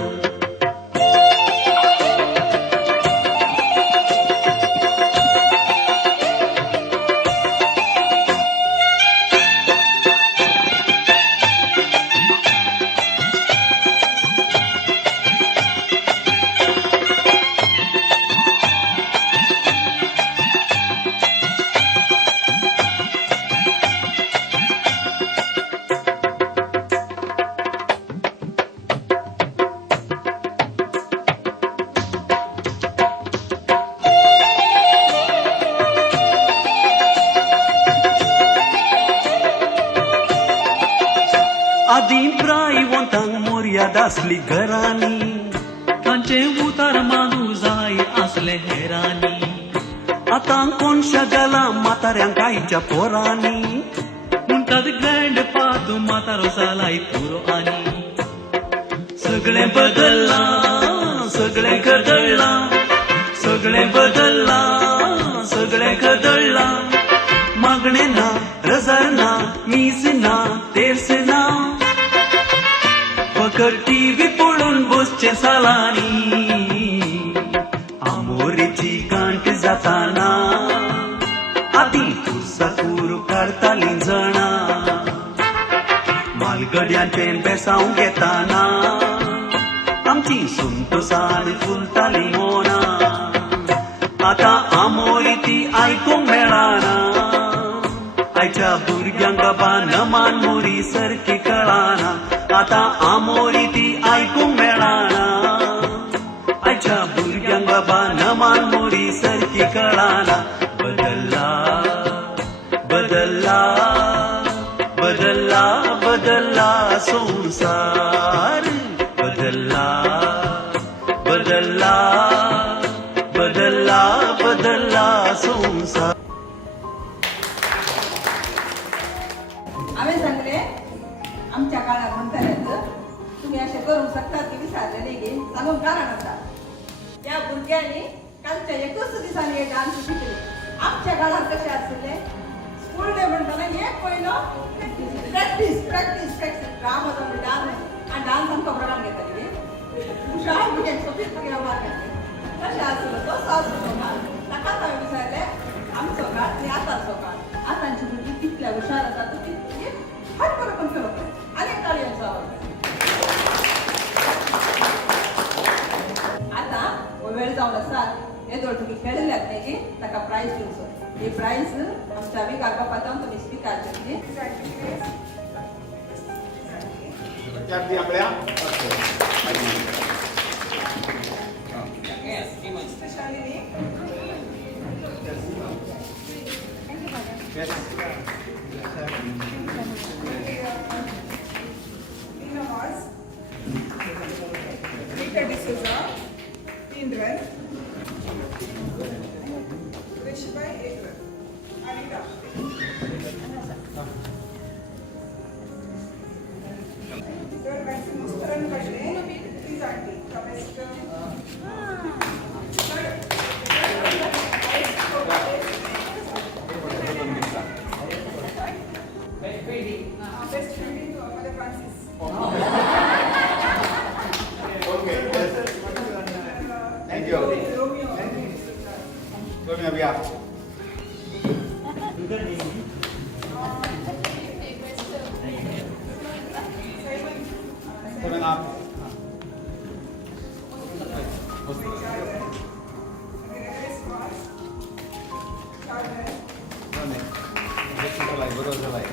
आदी प्रायवंतांक मर्यादा आसली घरांनी तांचे उतार मानू जाय आसले हेरांनी आतां कोणशा गेला म्हाताऱ्यांक आईच्या पोरांनी म्हणटात ग्रँड पादू म्हातारो जालाय पुरो आनी सगळें बदल्लां सगळें कदळ्ळां सगळें बदल्लां सगळें कदळ्ळां मागणें ना रजार ना मीस ना तेर्स ना फकत टीव्ही पळोवन बसचे सालांनी आमोरेची गांठ जाताना आदी कुर्साकूर काडटालीं जाणां मालगड्यांचे बेसांव घेताना आमची संतोषान फुलतालीं मोनां आतां आमोरी ती आयकूंक मेळना आयच्या भुरग्यांक बाबा नमान मोरी सारकी कळना आतां आमोरी ती आयकूंक मेळना आयच्या भुरग्यांक बाबा नमान मोरी सारकी कळना बदल्ला बदल्ला बदल्ला बदल्ला संसार बदल्ला बदल्ला बदल्ला बदल्ला संसार शकतात की विचारलेले गे सांगून कारण आसा त्या भुरग्यांनी कालच्या एकच दिसांनी हे डान्स शिकले आमच्या काळात कशे आसले स्कूल डे म्हणटना एक म्हयनो प्रॅक्टीस प्रॅक्टीस प्रॅक्टीस ड्रामा जावन डान्स आणि डान्स आमकां प्रोग्राम घेताली गे शाळा भुरग्यांक सोबीत भुरग्यांक भाग घेतले कशें आसलो तसो आसलो काळ ताकाच हांवें विचारलें आमचो काळ आनी आतांचो काळ आतांची भुरगीं कितल्या हुशार आसा तू तितली हट करून करप आनी ताळयांचो आवाज आता वेळ जावन आसा हे दोळटुकी खेळल्यात तेजी ताका प्रायज दिवचो ही प्रायज आमच्या विकार बापातान तुमी स्पिकार केली विद्यार्थी आपल्या Shalini Nina Mars, Rita D'Souza, 3 run, Rishbai 1 run, Anita. Your maximum run पडले, please auntie, Best fielding to Mother Francis. Okay thank you Romeo. तुम्ही अभिया तुम्ही नाव बरोबर झालाय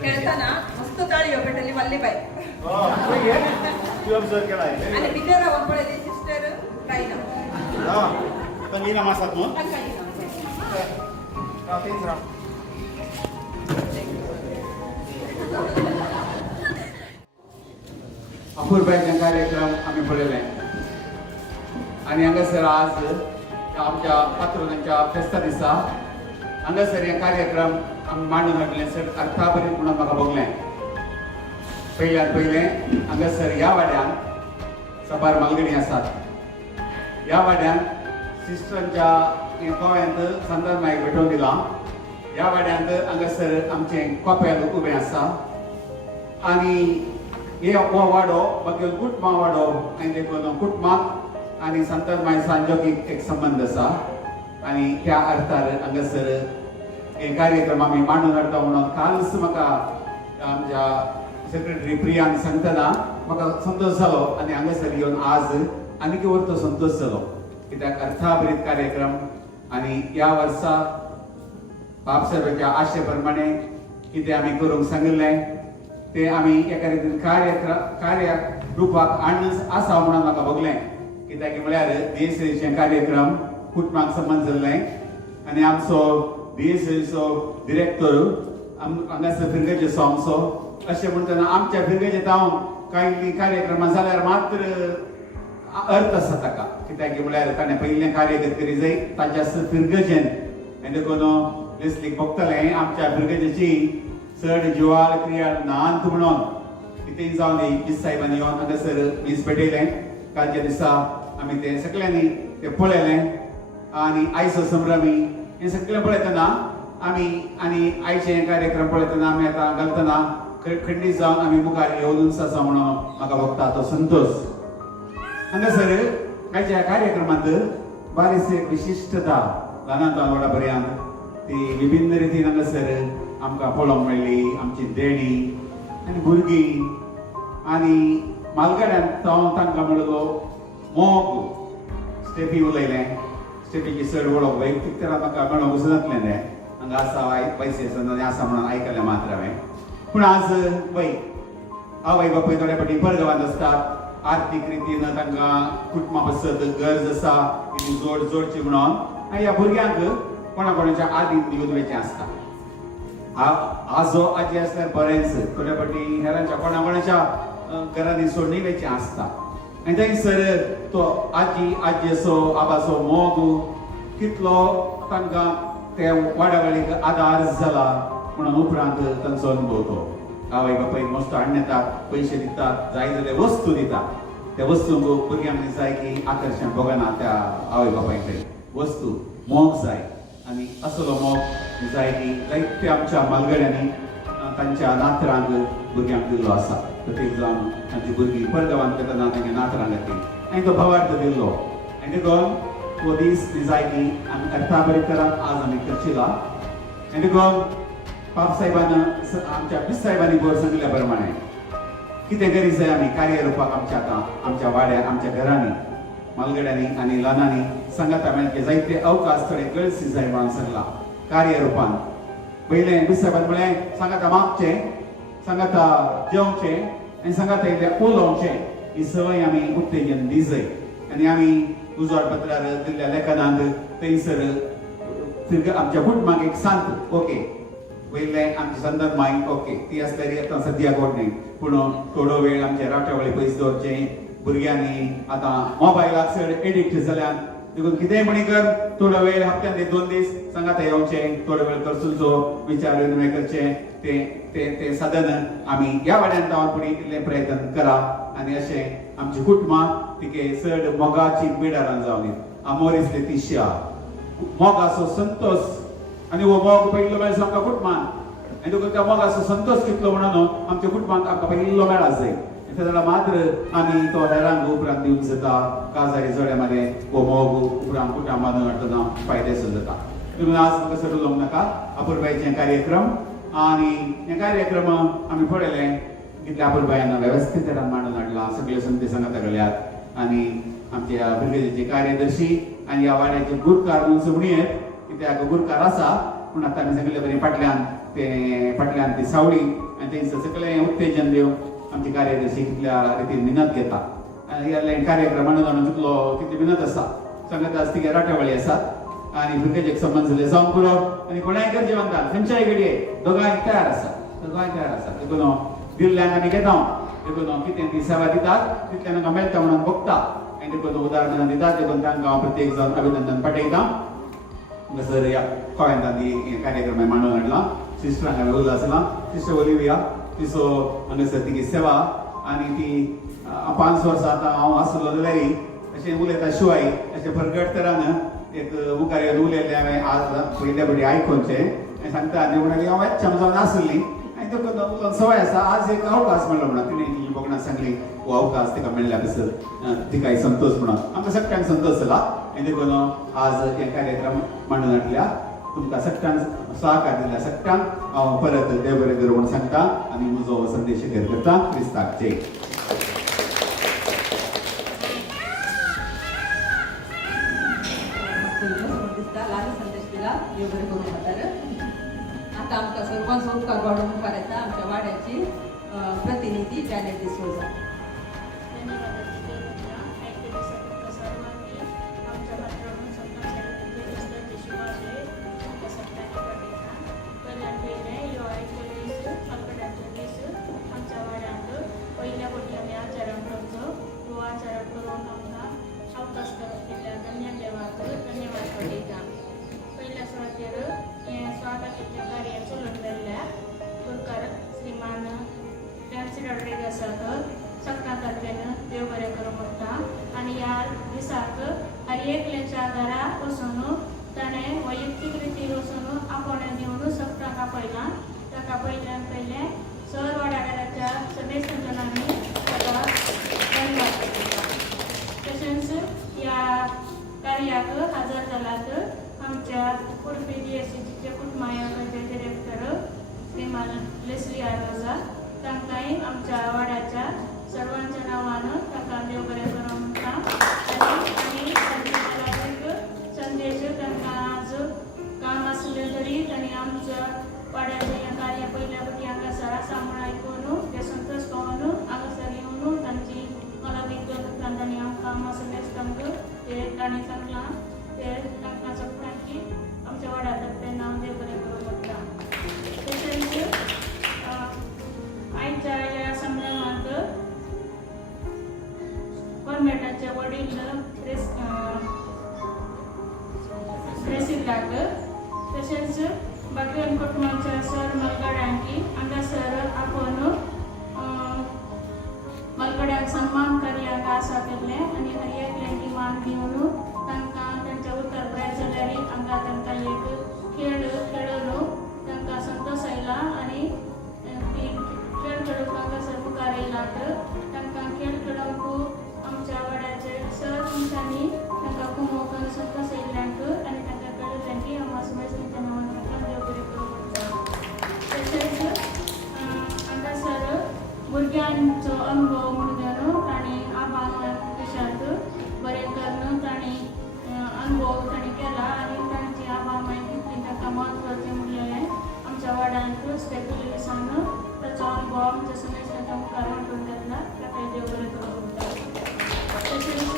खेळताना मस्त ताळी भेटली वल्लीबाई ऑब्झर्व केलाय आणि बिचारा रावून पडली सिस्टर काही ना पण मीना मासात मग काही ना अपूर्वाचे कार्यक्रम आम्ही पळयले आणि हांगासर आज आमच्या पात्रोनांच्या फेस्ता दिसा हांगासर हे कार्यक्रम आमी मांडून हाडले सर अर्थाभरीत म्हणून म्हाका भोगलें पयल्यान पयलें हांगासर ह्या वाड्यान सबार मालगडी आसात ह्या वाड्यान सिस्टरांच्या गोव्यांत संतान मायक भेटोवन दिला ह्या वाड्यांत हांगासर आमचें कोपेल उबें आसा आनी हो वाडो बाकी कुटमा वाडो आनी देखून कुटमाक आनी संतान माय सांजोगीक एक संबंध आसा आनी त्या अर्थार हांगासर हे कार्यक्रम आमी मांडून हाडटा म्हणून कालच म्हाका आमच्या सेक्रेटरी प्रियान सांगतना म्हाका संतोश जालो आनी हांगासर येवन आज आनीक वर्तो संतोश जालो कित्याक अर्थाभरीत कार्यक्रम आनी ह्या वर्सा बाबसाहेबाच्या आशे प्रमाणे कितें आमी करूंक सांगिल्लें ते आमी एका रितीन कार्य रुपाक हाडून आसा म्हणून म्हाका भोगलें कित्याक म्हळ्यार DSAचे कार्यक्रम कुटुंबाक संबंद जाल्लें आनी आमचो DSAचो डिरेक्टर हांगासर फिरगेचो आमचो अशें म्हणटना आमच्या फिरगेचे जावन कांय कार्यक्रमां जाल्यार मात्र अर्थ आसा ताका कित्याक म्हळ्यार ताणें पयलें कार्य करी जाय ताच्या फिरगेचेन आनी देखून लेस्लीक बघतलें आमच्या फिरगेची चड जिवाळ क्रिया नांत म्हणून कितेंय जावन इस साहेबांनी येवन हांगासर मीस पेटयलें कालच्या दिसा आमी ते सगळ्यांनी ते पळयलें आनी आयचो संभ्रमी हें सगळें पळयतना आमी आनी आयचे कार्यक्रम पळयतना आमी आतां घालतना खंडीत जावन आमी मुखार येवनूच आसा म्हणून म्हाका भोगता तो संतोष हांगासर आयच्या कार्यक्रमांत बारीकशी एक विशिश्टता ल्हानांतल्यान व्हडा पर्यंत ती विभिन्न रितीन हांगासर आमकां पळोवंक मेळ्ळी आमची देणी आनी भुरगीं आनी मालगड्यान जावन तांकां म्हणलो मोग स्टेपी उलयलें स्टेपीची चड वळख वैयक्तीक तर म्हाका मेळोंक वचनातलें न्ही हांगा आसा पयशे आसा म्हणून आयकलें मात्र हांवें पूण आज पळय आवय बापूय थोड्या फावटी परगांवांत आसतात आर्थीक रितीन तांकां कुटुंबा बसत गरज आसा इतली जोडची म्हणून आनी ह्या भुरग्यांक कोणा कोणाच्या आदीन दिवन वेचें आसता आजो आजी आसल्यार बरेंच थोड्या फावटी हेरांच्या कोणा कोणाच्या घरांनी सोडणी वेचें आसता आनी थंयसर तो आजी असो आबाचो मोग कितलो तांकां ते वाड्यावळीक आदार जाला म्हणून उपरांत तांचो अनुभव तो आवय बापायक मस्त हाडून येतात पयशे दितात जाय जाल्यार वस्तू दितात त्या वस्तूंक भुरग्यांक दिसाय की आकर्शण भोगना त्या आवय बापाय कडेन वस्तू मोग जाय आनी असलो मोग जाय की जायते आमच्या मालगड्यांनी तांच्या नातरांक भुरग्यांक दिल्लो आसा प्रत्येक जावन तांची भुरगीं परगांवांत येतना तांच्या नातरांक खातीर आनी तो भावार्थ दिल्लो आनी देखून तो दीस जाय की आमी अर्था बरी तरान आज आमी करचिला आनी देखून पाप साहेबान आमच्या पीस साहेबांनी बर सांगल्या प्रमाणे कितें गरज जाय आमी कार्य रुपाक आमच्या आतां आमच्या वाड्यार आमच्या घरांनी मालगड्यांनी आनी ल्हानांनी सांगाता मेळचे जायते अवकाश थोडे गळसी जाय म्हणून सांगला कार्य रुपान पयलें पीस साहेबान म्हळें सांगाता मागचें सांगाता जेवचें आनी सांगाता इतलें उलोवचें ही संवय आमी उत्तेजन दी जाय आनी आमी उजवाड पत्रार दिल्ल्या लेखनांत थंयसर आमच्या कुटुंबाक एक सांत ओके वयले आमची संदन माय ओके ती आसल्यार आतां सद्या कोण न्ही पूण थोडो वेळ आमचे रावट्यावळी पयस दवरचें भुरग्यांनी आतां मोबायलाक चड एडिक्ट जाल्यात देखून कितेंय म्हणी कर थोडो वेळ हप्त्यान 2 दीस सांगाता येवचें थोडो वेळ करचो विचार विनिमय करचें ते साधन आमी ह्या वाड्यान जावन इतले प्रयत्न करा आनी अशें आमची कुटुंबां तिके चड मोगाची पिडारान जावन आमोरीस लेतिशिया मोगाचो संतोष आनी हो मोग पयलो मेळ आमकां कुटुंबान आनी देखून त्या मोगाचो संतोष कितलो म्हणून आमच्या कुटुंबाक आमकां पयलो मेळ जाय तेन्ना मात्र आमी तो हेरांक उपरांत दिवंक जाता काजारी जोड्या मागे हो मोग उपरांत कुटुंबान हाडटना फायदेशीर जाता देखून आज म्हाका चड उलोवंक नाका अपुरबायेचे कार्यक्रम आनी हे कार्यक्रम आमी पळयले कितल्या अपुरबायान वेवस्थीत तरान मांडून हाडला सगळे संती सांगाता घडल्यात आनी आमच्या ब्रिगेडीचे कार्यदर्शी आनी ह्या वाड्याचे गुरकार म्हणून सगळीं कित्याक गुरकार आसा पूण आतां आमी सगळे बरें फाटल्यान ती सावळी आनी थंयसर सगळें उत्तेजन दिवन आमची कार्यदर्शी कितल्या रितीन मिनत घेता ह्या कार्यक्रमान कितली मिनत आसा सांगता आज तिगे राट्यावळी आसात आनी भुरग्याचे संबंध जाले जावंक पुरो आनी कोणाय गरजेवंतान खंयच्याय घडये दोगांय तयार आसा देखून दिल्ल्यान आमी घेता देखून कितें ती सेवा दितात तितल्यान आमकां मेळटा म्हणून बघता आनी देखून उदाहरणां दितात देखून तांकां हांव प्रत्येक जावन अभिनंदन पाठयता सर ह्या कोळ्यांतांनी हे कार्यक्रम मांडून हाडला सिस्टरांक हांवें उल्हासला सिस्टर ओलिविया तिचो हांगासर तिगे सेवा आनी ती 5 वर्सां आतां हांव आसलो जाल्यारय अशें उलयता शिवाय अशें फरगट तरान एक मुखार येवन उलयलें हांवें आज पयल्या फावटी आयकोनचें आनी सांगता आनी म्हणून हांव येच्चाम जावन आसली आनी तो उलोवन सवय आसा आज एक अवकाश मेळ्ळो म्हणून तिणें तिची बोगणां सांगली हो अवकाश तिका मेळ्ळ्या बसर तिकाय संतोश म्हणून आमकां सगळ्यांक संतोश जाला आनी देखून आज हे कार्यक्रम मांडून हाडल्या तुमकां सगळ्यांक सहकार दिल्या सगळ्यांक हांव परत देव बरें करूं म्हणून सांगता आनी म्हजो संदेश शेअर करता क्रिस्ताक जय संदेश दिला देव बरें करूं खातीर आता आमकां सर्वांचो उपकार वाडोवंक मुखार येता आमच्या वाड्याची प्रतिनिधी जॅनेट डिसोजा देव बरें करूं म्हणटा आनी ह्या दिसाक हर एकल्याच्या घरा वचून ताणें वैयक्तीक रितीन वचून आपोवणें दिवन सगळ्यांक आपयलां ताका पयलें सर वाड्याकाराच्या सगळे संघटनांनी ताका धन्यवाद दिता तशेंच ह्या कार्याक हजर जाल्यात आमच्या उडपी DSCचे कुटुंब आयोगाचे डिरेक्टर श्रीमान लेस्ली आरोजा तांकांय आमच्या वाड्याच्या सर्वांच्या नांवान दिलात. तसेच बाकी कुटुंबाच्या सर मलगड्यांकी हांगासर आपण मलगड्यांक सन्मान करयाक आसा केल्ले आनी हर एकल्यांकी मान दिवन तांकां त्यांच्या उत्तर प्राय जाल्यार हांगा तांकां एक खेळ खेळून तांकां संतोश आयला आनी ती खेळ खेळूंक हांगासर मुखार येयलात. तांकां खेळ खेळूंक आमच्या वाड्याचे सर तेंच्यांनी तांकां कुमोवपाक संतोश येयल्यांक आनी तांकां कळयल्यांकी हांव सुमेशच्या नांवान तांकां देव बरें करूं म्हणटा. तशेंच हांगासर भुरग्यांचो अनुभव म्हणून तांणी आबान देशांत बरें करून तांणी अनुभव तांणी केला आनी तांची आबा मागीर कितली तांकां म्हत्वाचें म्हणलेलें आमच्या वाड्यांत स्पेक्युलरिसान ताचो अनुभव आमच्या सुमेश तांकां मुखार वांटून घेतला. ताका देव बरें करूं म्हणटा. तशेंच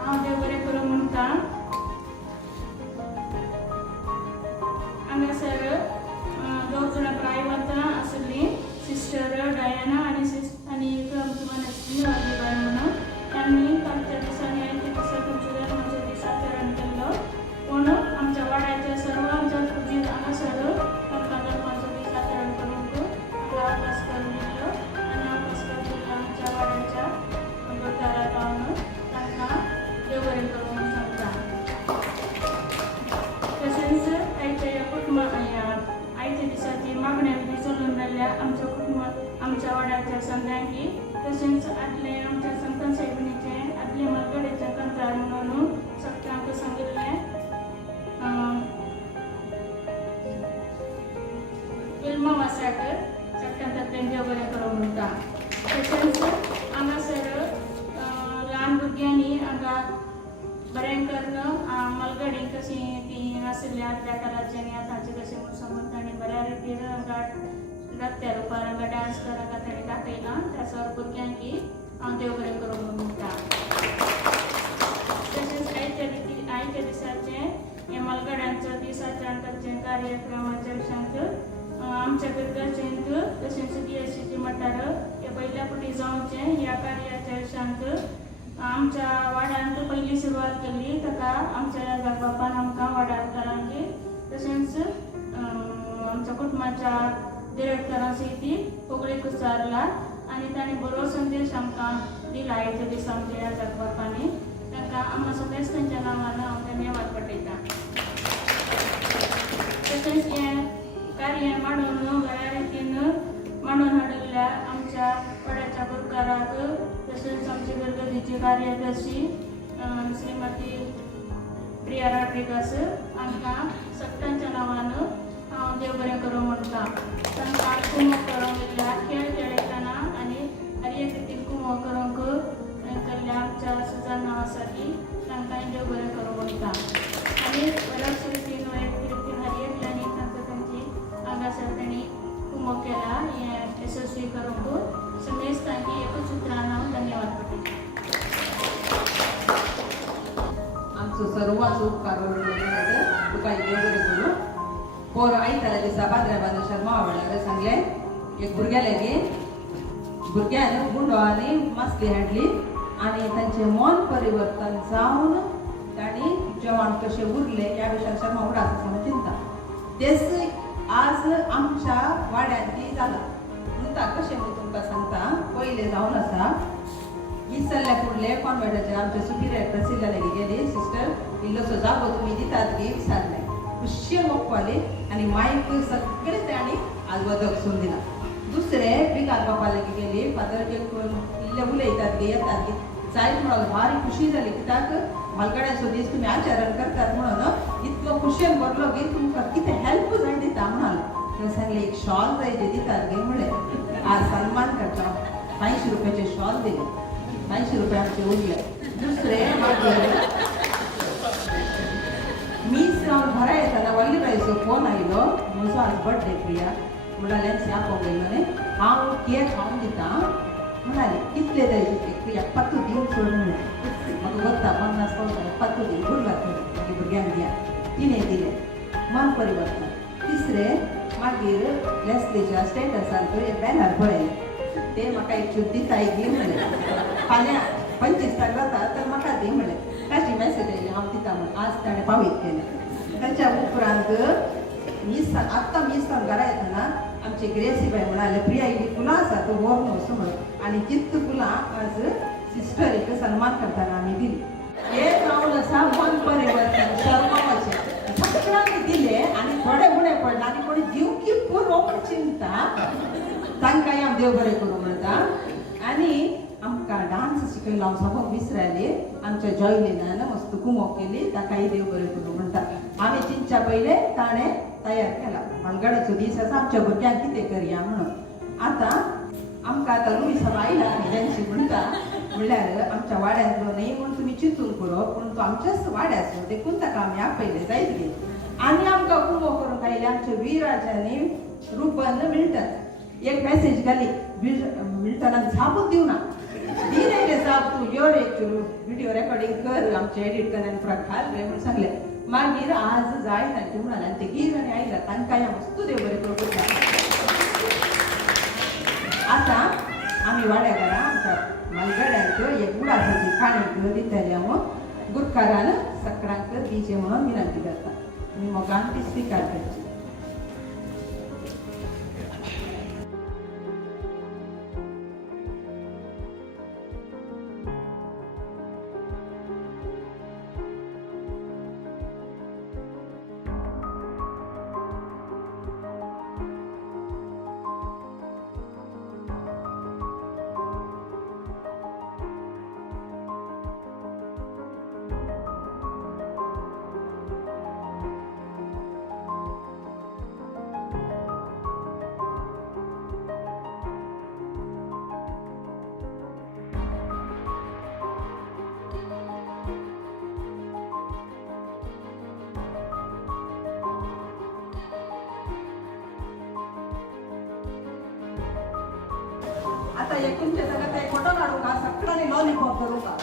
हांव देव बरें करूं म्हणटा. हांगासर दोग जाणां प्रायवतां आशिल्लीं सिस्टर डायना आनी एक आमची मनस्वी बाय म्हणून त्यांनी कालच्या दिसांनी आयच्या दिसा तुमच्या जल्माचो दीस आचरण केल्लो. पूण आमच्या वाड्याच्या सर्वांच्या पुजीत हांगासर तांकां जल्माचो दीस आचरण करूंक अवकाश करून दिल्लो आनी अवकाश करून दिल्लो आमच्या वाड्याच्या दोतोराक पावन तांकां देव बरें करूं म्हणून सांगता. तशेंच आयच्या दिसाची मागण्या बी चलून राहिल्या आमच्या वाड्याच्या संघांकी. तशेंच आदले आमच्या संतान साहेबिणीचे आदले मलगडेच्या कंत्रार म्हणून सगळ्यांक सांगिल्लें फिल्मावासाक सगळ्यांक देव बरें करूं म्हणटा. तशेंच हांगासर ल्हान भुरग्यांनी हांगा बरें करून मलगडी कशी ती आशिल्ली आदल्या काळाची आनी आतांची कशी म्हूण समज तांणी बऱ्या रितीन हांगा नृत्य रुपार हांगा डान्स कराक तांणी दाखयला. त्या सर भुरग्यांकी हांव देव बरें करूं म्हणटा. तशेंच आयच्या दिसाचे हे मलगड्यांचो दीस आचरण करचे कार्यक्रमाच्या विशयांत आमच्या पिरगाचेंत तशेंच DSCची मठार हे पयल्या फावटी जावचें ह्या कार्याच्या विशयांत आमच्या वाड्यांत पयली सुरवात केल्ली. ताका आमच्या बापान आमकां वाडाकारांची तशेंच आमच्या कुटुंबाच्या डिरेक्टरां सयती कोंकणीक विचारला आनी ताणें बरो संदेश आमकां दिला आयच्या दिसा आमच्या ह्या बापांनी. तांकां आमकां सगळेच तांच्या नांवान हांव धन्यवाद पटयता. तशेंच हें कार्य मांडून बऱ्या रितीन मांडून हाडिल्ल्या आमच्या वाड्याच्या गुरकाराक तशेंच आमची गरगरीची कार्यदर्शी श्रीमती प्रिया रॉड्रिगस हांकां सगळ्यांच्या नांवान हांव देव बरें करूं म्हणटा. तांकां कुमो करूंक येयल्या खेळ खेळयतना आनी हर एक रितीन कुमो करूंक केल्ल्या आमच्या सुजान नांवासाठी तांकां देव बरें करूं म्हणटा. आनी बऱ्याच रितीन हर एकल्यांनी तांकां तांची हांगासर तांणी कुमो केला हें यशस्वी करूंक समेज तांची एकूच उतरान हांव धन्यवाद पटयता. आमचो सर्वांचो उपकार तुका देव बरें करूं. पोर आयतारा दिसा भाद्राबाद शर्मा आवडल्यार सांगलें एक भुरग्या लागीं भुरग्यान गुंडो आनी मास्की हाडली आनी तांचें मन परिवर्तन जावन तांणी जेवण कशें उरलें ह्या विशयान शर्मा उडास आसा चिंता. तेच आज आमच्या वाड्यान ती जाला. म्हणटा कशें म्हूण तुमकां सांगता. पयलें जावन आसा विसरल्या फुडले कॉन्वेंटाचेर आमचे सुपिरियर प्रसिद्धा लागीं गेली सिस्टर इल्लोसो जागो तुमी दितात गे विचारलें. खुशेन मोखवाली आनी मायक सगळें तांणी आदवदक सून दिला. दुसरें बिगार बापा लागीं गेली फादर इल्ले उलयतात गे येतात गे जायत म्हणून भारी खुशी जाली. कित्याक मलगड्याचो दीस तुमी आचरण करतात म्हणून इतलो खुशेन भरलो गे तुमकां कितें हेल्प जाण दिता म्हणालो. थंय सांगलें एक शॉल जाय जे दितात गे म्हणलें आज सन्मान करता 80 रुपयाचे शॉल दिले. 80 रुपया आमचे उरले. दुसरें मागीर मीस रावन घरा येताना वल्ली बाईचो फोन आयलो म्हजो आज बर्थडे प्रिया म्हणाले आपोवंक गेलो न्ही हांव केक खावन दिता म्हणाली कितले जाय केक प्रिया पत्तू दिवन सोड म्हणलें म्हाका वता 50 पावता पत्तू दी गुरबार मागीर भुरग्यांक दिया. तिणें दिलें मन परिवर्तन. तिसरें मागीर लेस्लीच्या स्टेटसार तुवें बॅनर पळयलें ते म्हाका एक दिता एक दी म्हणलें फाल्यां 25 जाता तर म्हाका दी म्हणलें ताची मॅसेज येयली हांव दिता म्हण आज ताणें पावयत केलें ताच्या उपरांत आत्तां मिस्तान घरा येतना आमचे ग्रेसीबाई म्हणाले प्रिया ही फुलां आसा तूं व्हर वचूं म्हणून आनी कितली फुलां आज सिस्टरीक सन्मान करताना आमी दिली हे जावन आसा मन परिवर्तन शर्माचें सगळ्यांक दिले आनी थोडे उणें पडले आनी कोणी दिवकी पुरो म्हण चिंता तांकांय हांव देव बरें करूं म्हणटा आनी आमकां डान्स शिकयलो हांव सगळो विसरायले आमच्या जॉयलिनान मस्त कुमो केली ताकाय देव बरें करूं म्हणटा आमी चिंतच्या पयले ताणें तयार केला मालगाड्याचो दीस आसा आमच्या भुरग्यांक कितें करया म्हणून आतां आमकां आतां लुई साब आयला तेंची म्हणटा म्हणल्यार आमच्या वाड्यांतलो न्ही म्हूण तुमी चिंतून करप पूण तो आमच्याच वाड्याचो देखून ताका आमी आपयले जायत गे आनी आमकां कुमो करूंक आयले आमचे विराजांनी रुपन मिल्टन एक मॅसेज घाली मिल्टनान जापूच दिवना दिले रे जाप तूं यो रे व्हिडिओ रेकॉर्डिंग कर आमचे एडिट कर आनी घाल रे म्हूण सांगलें मागीर आज जाय तांचे म्हणाले आनी ते गीर आनी आयला तांकां वस्तू देव बरें करूं आतां आमी वाड्या घरा आमच्या मालगाड्यांक एक उडासाची काणी दिताली हांव गुरकारान सकाळांक दिचे म्हणून विनंती करता आनी मोगान ती स्विकार करची आता एकूणच्या जगात एक फोटो काढू का सगळ्यांनी लॉलीपॉप करू का